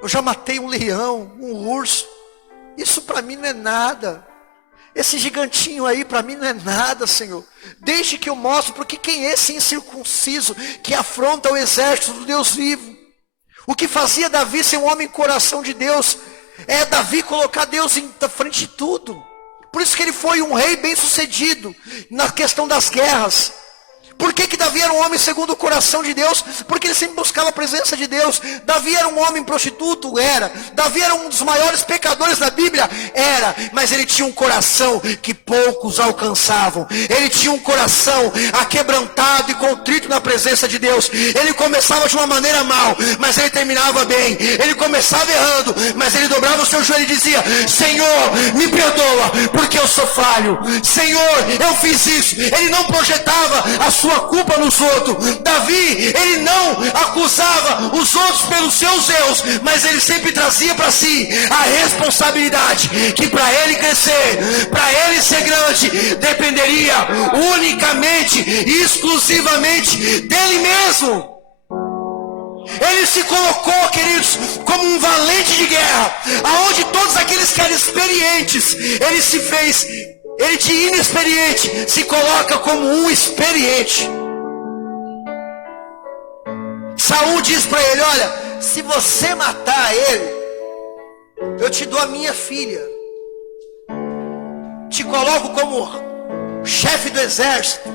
Eu já matei um leão, um urso. Isso para mim não é nada. Esse gigantinho aí para mim não é nada, Senhor. Deixe que eu mostre, porque quem é esse incircunciso que afronta o exército do Deus vivo? O que fazia Davi ser um homem coração de Deus é Davi colocar Deus na frente de tudo. Por isso que ele foi um rei bem sucedido na questão das guerras. Por que Davi era um homem segundo o coração de Deus? Porque ele sempre buscava a presença de Deus. Davi era um homem prostituto? Era. Davi era um dos maiores pecadores da Bíblia? Era. Mas ele tinha um coração que poucos alcançavam. Ele tinha um coração aquebrantado e contrito na presença de Deus. Ele começava de uma maneira mal, mas ele terminava bem. Ele começava errando, mas ele dobrava o seu joelho e dizia: Senhor, me perdoa, porque eu sou falho. Senhor, eu fiz isso. Ele não projetava a sua culpa nos outros. Davi, ele não acusava os outros pelos seus erros, mas ele sempre trazia para si a responsabilidade que para ele crescer, para ele ser grande, dependeria unicamente e exclusivamente dele mesmo. Ele se colocou, queridos, como um valente de guerra, aonde todos aqueles que eram experientes, ele de inexperiente se coloca como um experiente. Saul diz para ele: olha, se você matar ele, eu te dou a minha filha, te coloco como chefe do exército.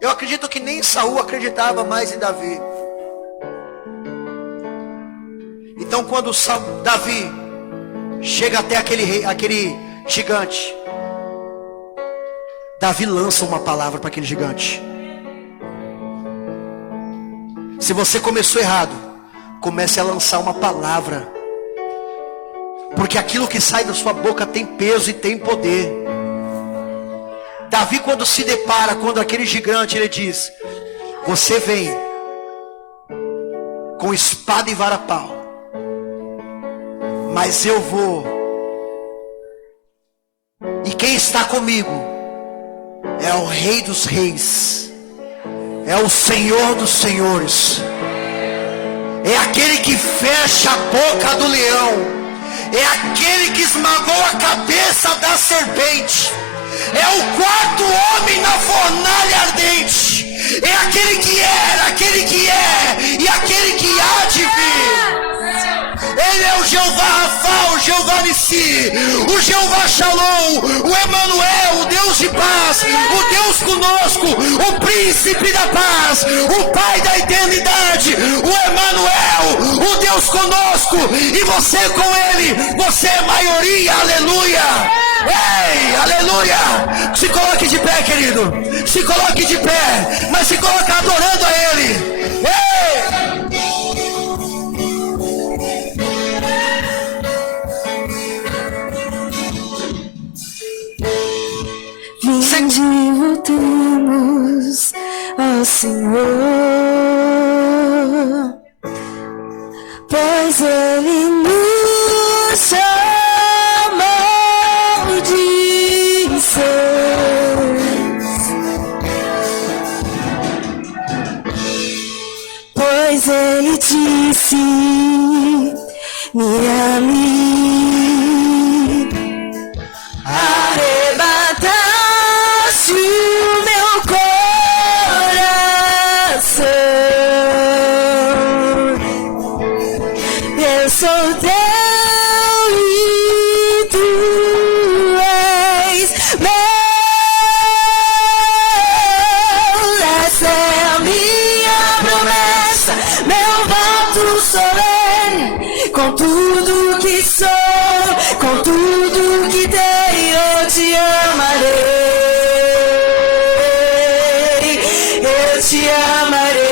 Eu acredito que nem Saul acreditava mais em Davi. Então quando Davi chega até aquele gigante, Davi lança uma palavra para aquele gigante. Se você começou errado, comece a lançar uma palavra, porque aquilo que sai da sua boca tem peso e tem poder. Davi, quando se depara com aquele gigante, ele diz: você vem com espada e vara-pau, mas eu vou, e quem está comigo é o Rei dos Reis, é o Senhor dos Senhores. é aquele que fecha a boca do leão, é aquele que esmagou a cabeça da serpente, é o quarto homem na fornalha ardente, é aquele que era, aquele que é e aquele que há de vir. Ele é o Jeová Rafa, o Jeová Nissi, o Jeová Shalom, o Emanuel, o Deus de paz, o Deus conosco, o príncipe da paz, o Pai da eternidade, o Emanuel, o Deus conosco, e você com ele, você é maioria, aleluia. Ei, aleluia. Se coloque de pé, querido, se coloque de pé, mas se coloque adorando a ele. Ei! Vinde voltemos ao Senhor, pois Ele nos chamou de seus, pois Ele disse: me arrebataste o meu coração, eu sou teu e tu és meu. Essa é a minha promessa, meu voto solene, com tudo que sou, com tudo que tenho, eu te amarei, eu te amarei,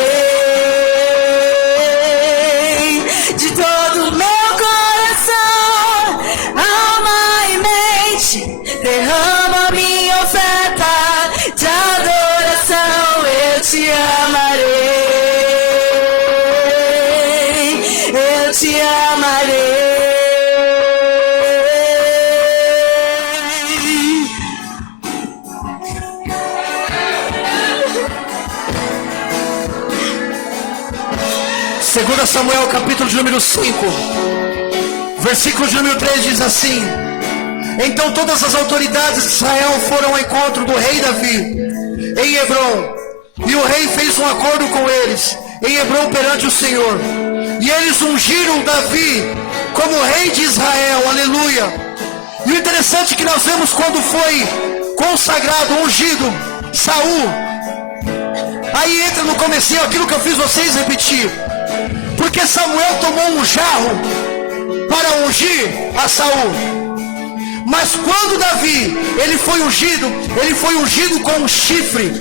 de todo meu coração, alma e mente, derrama minha oferta de adoração, eu te amarei, eu te amarei. Segunda Samuel, capítulo de número 5, versículo de número 3 diz assim: então todas as autoridades de Israel foram ao encontro do rei Davi em Hebrom, e o rei fez um acordo com eles em Hebrom perante o Senhor, e eles ungiram Davi como rei de Israel, aleluia. E o interessante é que nós vemos quando foi consagrado, ungido Saul, aí entra no comecinho aquilo que eu fiz vocês repetir, porque Samuel tomou um jarro para ungir a Saul, mas quando Davi ele foi ungido com um chifre.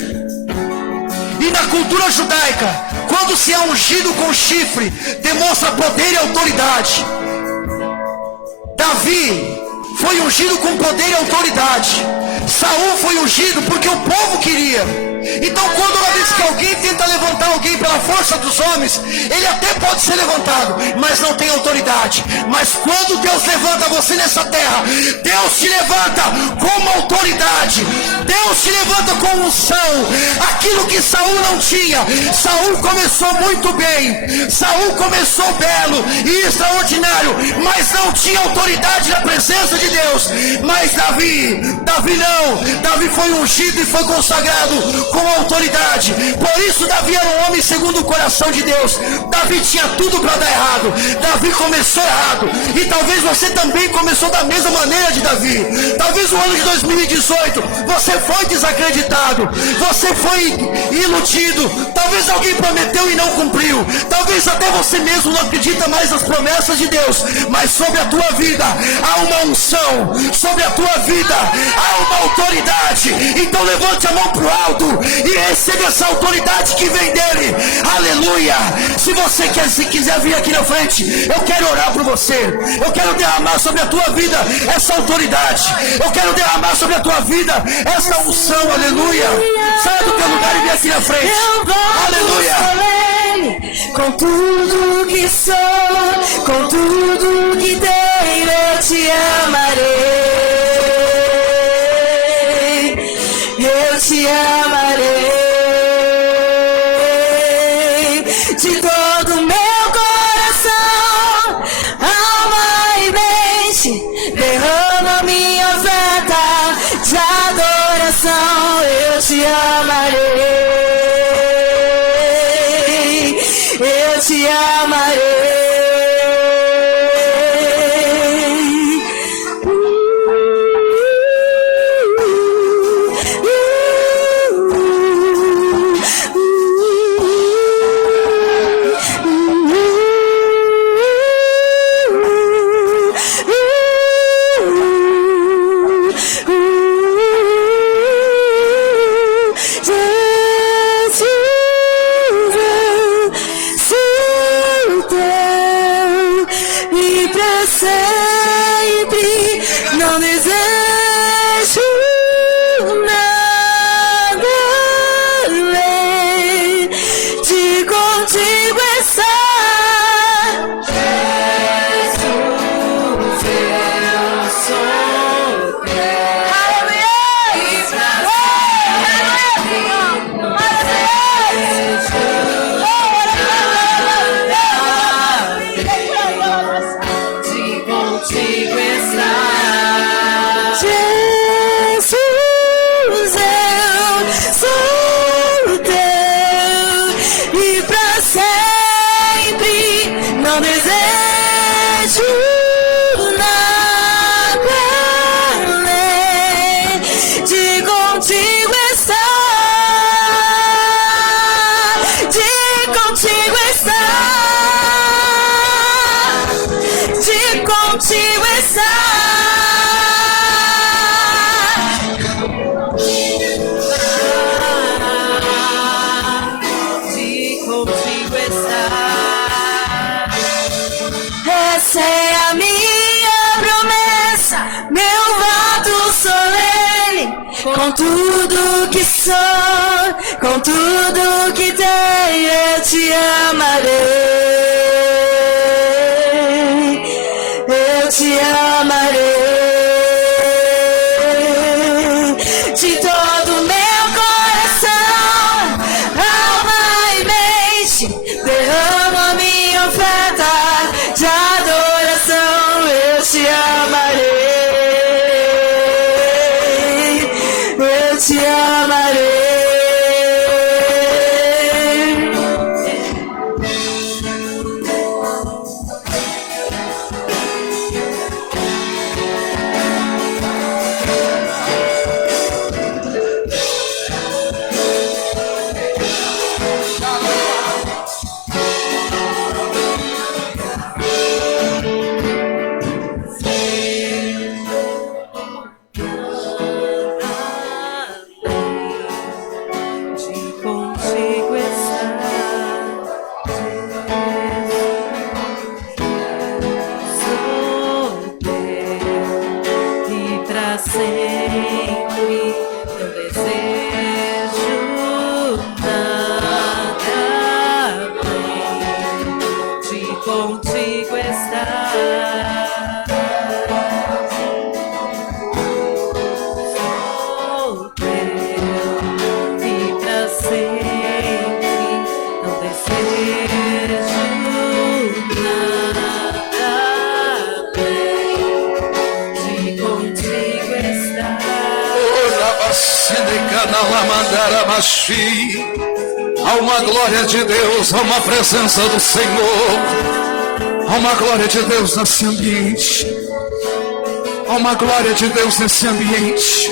E na cultura judaica, quando se é ungido com chifre, demonstra poder e autoridade. Davi foi ungido com poder e autoridade. Saul foi ungido porque o povo queria. Então quando uma vez que alguém tenta levantar alguém pela força dos homens, ele até pode ser levantado, mas não tem autoridade. Mas quando Deus levanta você nessa terra, Deus te levanta com autoridade, Deus te levanta com unção, aquilo que Saul não tinha. Saul começou muito bem, Saul começou belo e extraordinário, mas não tinha autoridade na presença de Deus. Mas Davi não, Davi foi ungido e foi consagrado com autoridade. Por isso Davi era um homem segundo o coração de Deus. Davi tinha tudo para dar errado, Davi começou errado, e talvez você também começou da mesma maneira de Davi. Talvez no ano de 2018 você foi desacreditado, você foi iludido, talvez alguém prometeu e não cumpriu, talvez até você mesmo não acredita mais nas promessas de Deus, mas sobre a tua vida há uma unção, sobre a tua vida há uma autoridade. Então levante a mão pro alto e receba essa autoridade que vem dele, aleluia. Se você quiser vir aqui na frente, eu quero orar por você, eu quero derramar sobre a tua vida essa autoridade, eu quero derramar sobre a tua vida essa unção, aleluia. Saia do teu lugar e vem aqui na frente, aleluia. Com tudo que sou, com tudo que tenho, eu te amarei, eu te amarei, de todo meu coração. eu te amarei. Essa é a minha promessa, meu voto solene. Com tudo que sou, com tudo que tenho, eu te amarei. Eu te amarei. De todo meu coração, alma e mente, derramo a minha oferta de adoração. Eu te amarei, eu te amarei. Há uma glória de Deus, há uma presença do Senhor, há uma glória de Deus nesse ambiente, há uma glória de Deus nesse ambiente,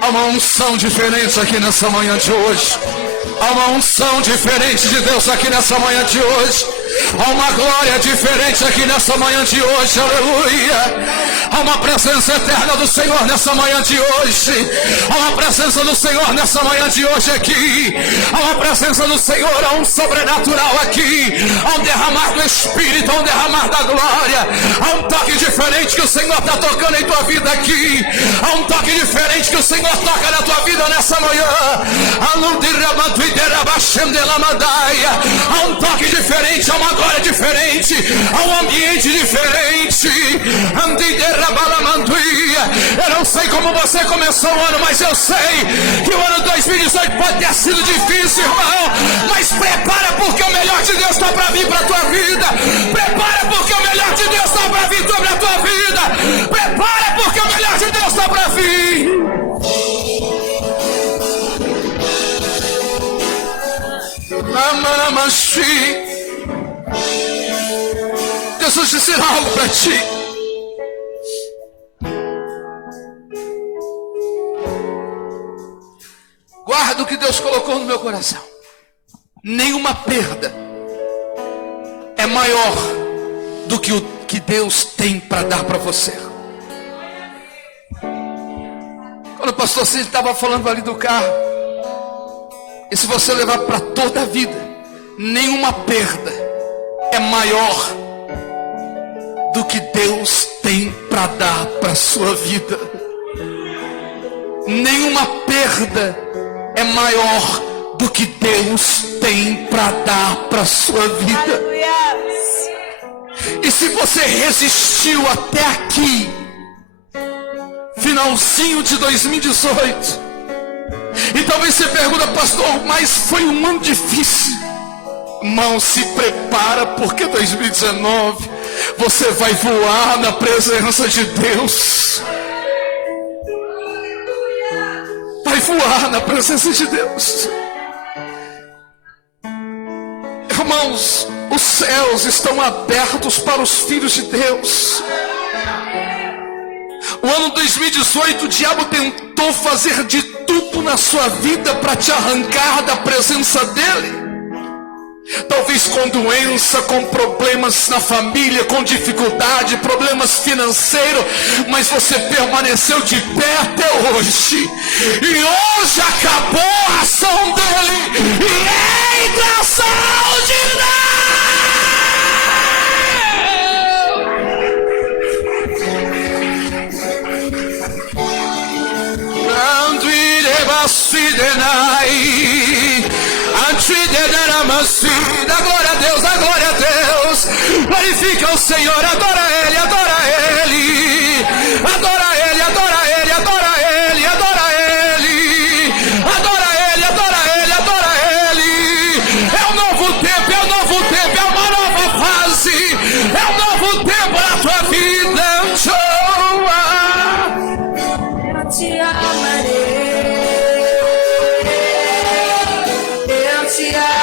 há uma unção diferente aqui nessa manhã de hoje, há uma unção diferente de Deus aqui nessa manhã de hoje, há uma glória diferente aqui nessa manhã de hoje, aleluia. Há uma presença eterna do Senhor nessa manhã de hoje. Há uma presença do Senhor nessa manhã de hoje aqui. Há uma presença do Senhor, há um sobrenatural aqui. Há um derramar do Espírito, há um derramar da glória. Há um toque diferente que o Senhor está tocando em tua vida aqui. Há um toque diferente que o Senhor toca na tua vida nessa manhã. Há um toque diferente, há uma glória diferente, há um ambiente diferente. Eu não sei como você começou o ano, mas eu sei que o ano 2018 pode ter sido difícil, irmão. Mas prepara, porque o melhor de Deus está para vir para a tua vida. Prepara, porque o melhor de Deus está para vir sobre a tua vida. Prepara, porque o melhor de Deus está para vir. Jesus dizer algo para ti. Guarda o que Deus colocou no meu coração. Nenhuma perda é maior do que o que Deus tem para dar para você. Quando o pastor Cid estava falando ali do carro, e se você levar para toda a vida, nenhuma perda é maior do que Deus tem para dar para a sua vida. Nenhuma perda é maior do que Deus tem para dar para a sua vida. E se você resistiu até aqui, finalzinho de 2018, e talvez você pergunta, pastor, mas foi um ano difícil. Irmão, se prepara, porque 2019 você vai voar na presença de Deus. Vai voar na presença de Deus. Irmãos, os céus estão abertos para os filhos de Deus. O ano 2018, o diabo tentou fazer de tudo na sua vida para te arrancar da presença dele. Talvez com doença, com problemas na família, com dificuldade, problemas financeiros, mas você permaneceu de pé até hoje. E hoje acabou a ação dele e entra a ação de Deus. Da glória a Deus, da glória a Deus. Glorifica o Senhor, adora Ele, adora Ele. Adora Ele, adora Ele, adora Ele, adora Ele. Adora Ele, adora Ele, adora Ele. É um novo tempo, é um novo tempo, é uma nova fase. É um novo tempo na tua vida. Eu te amarei. Eu te amarei.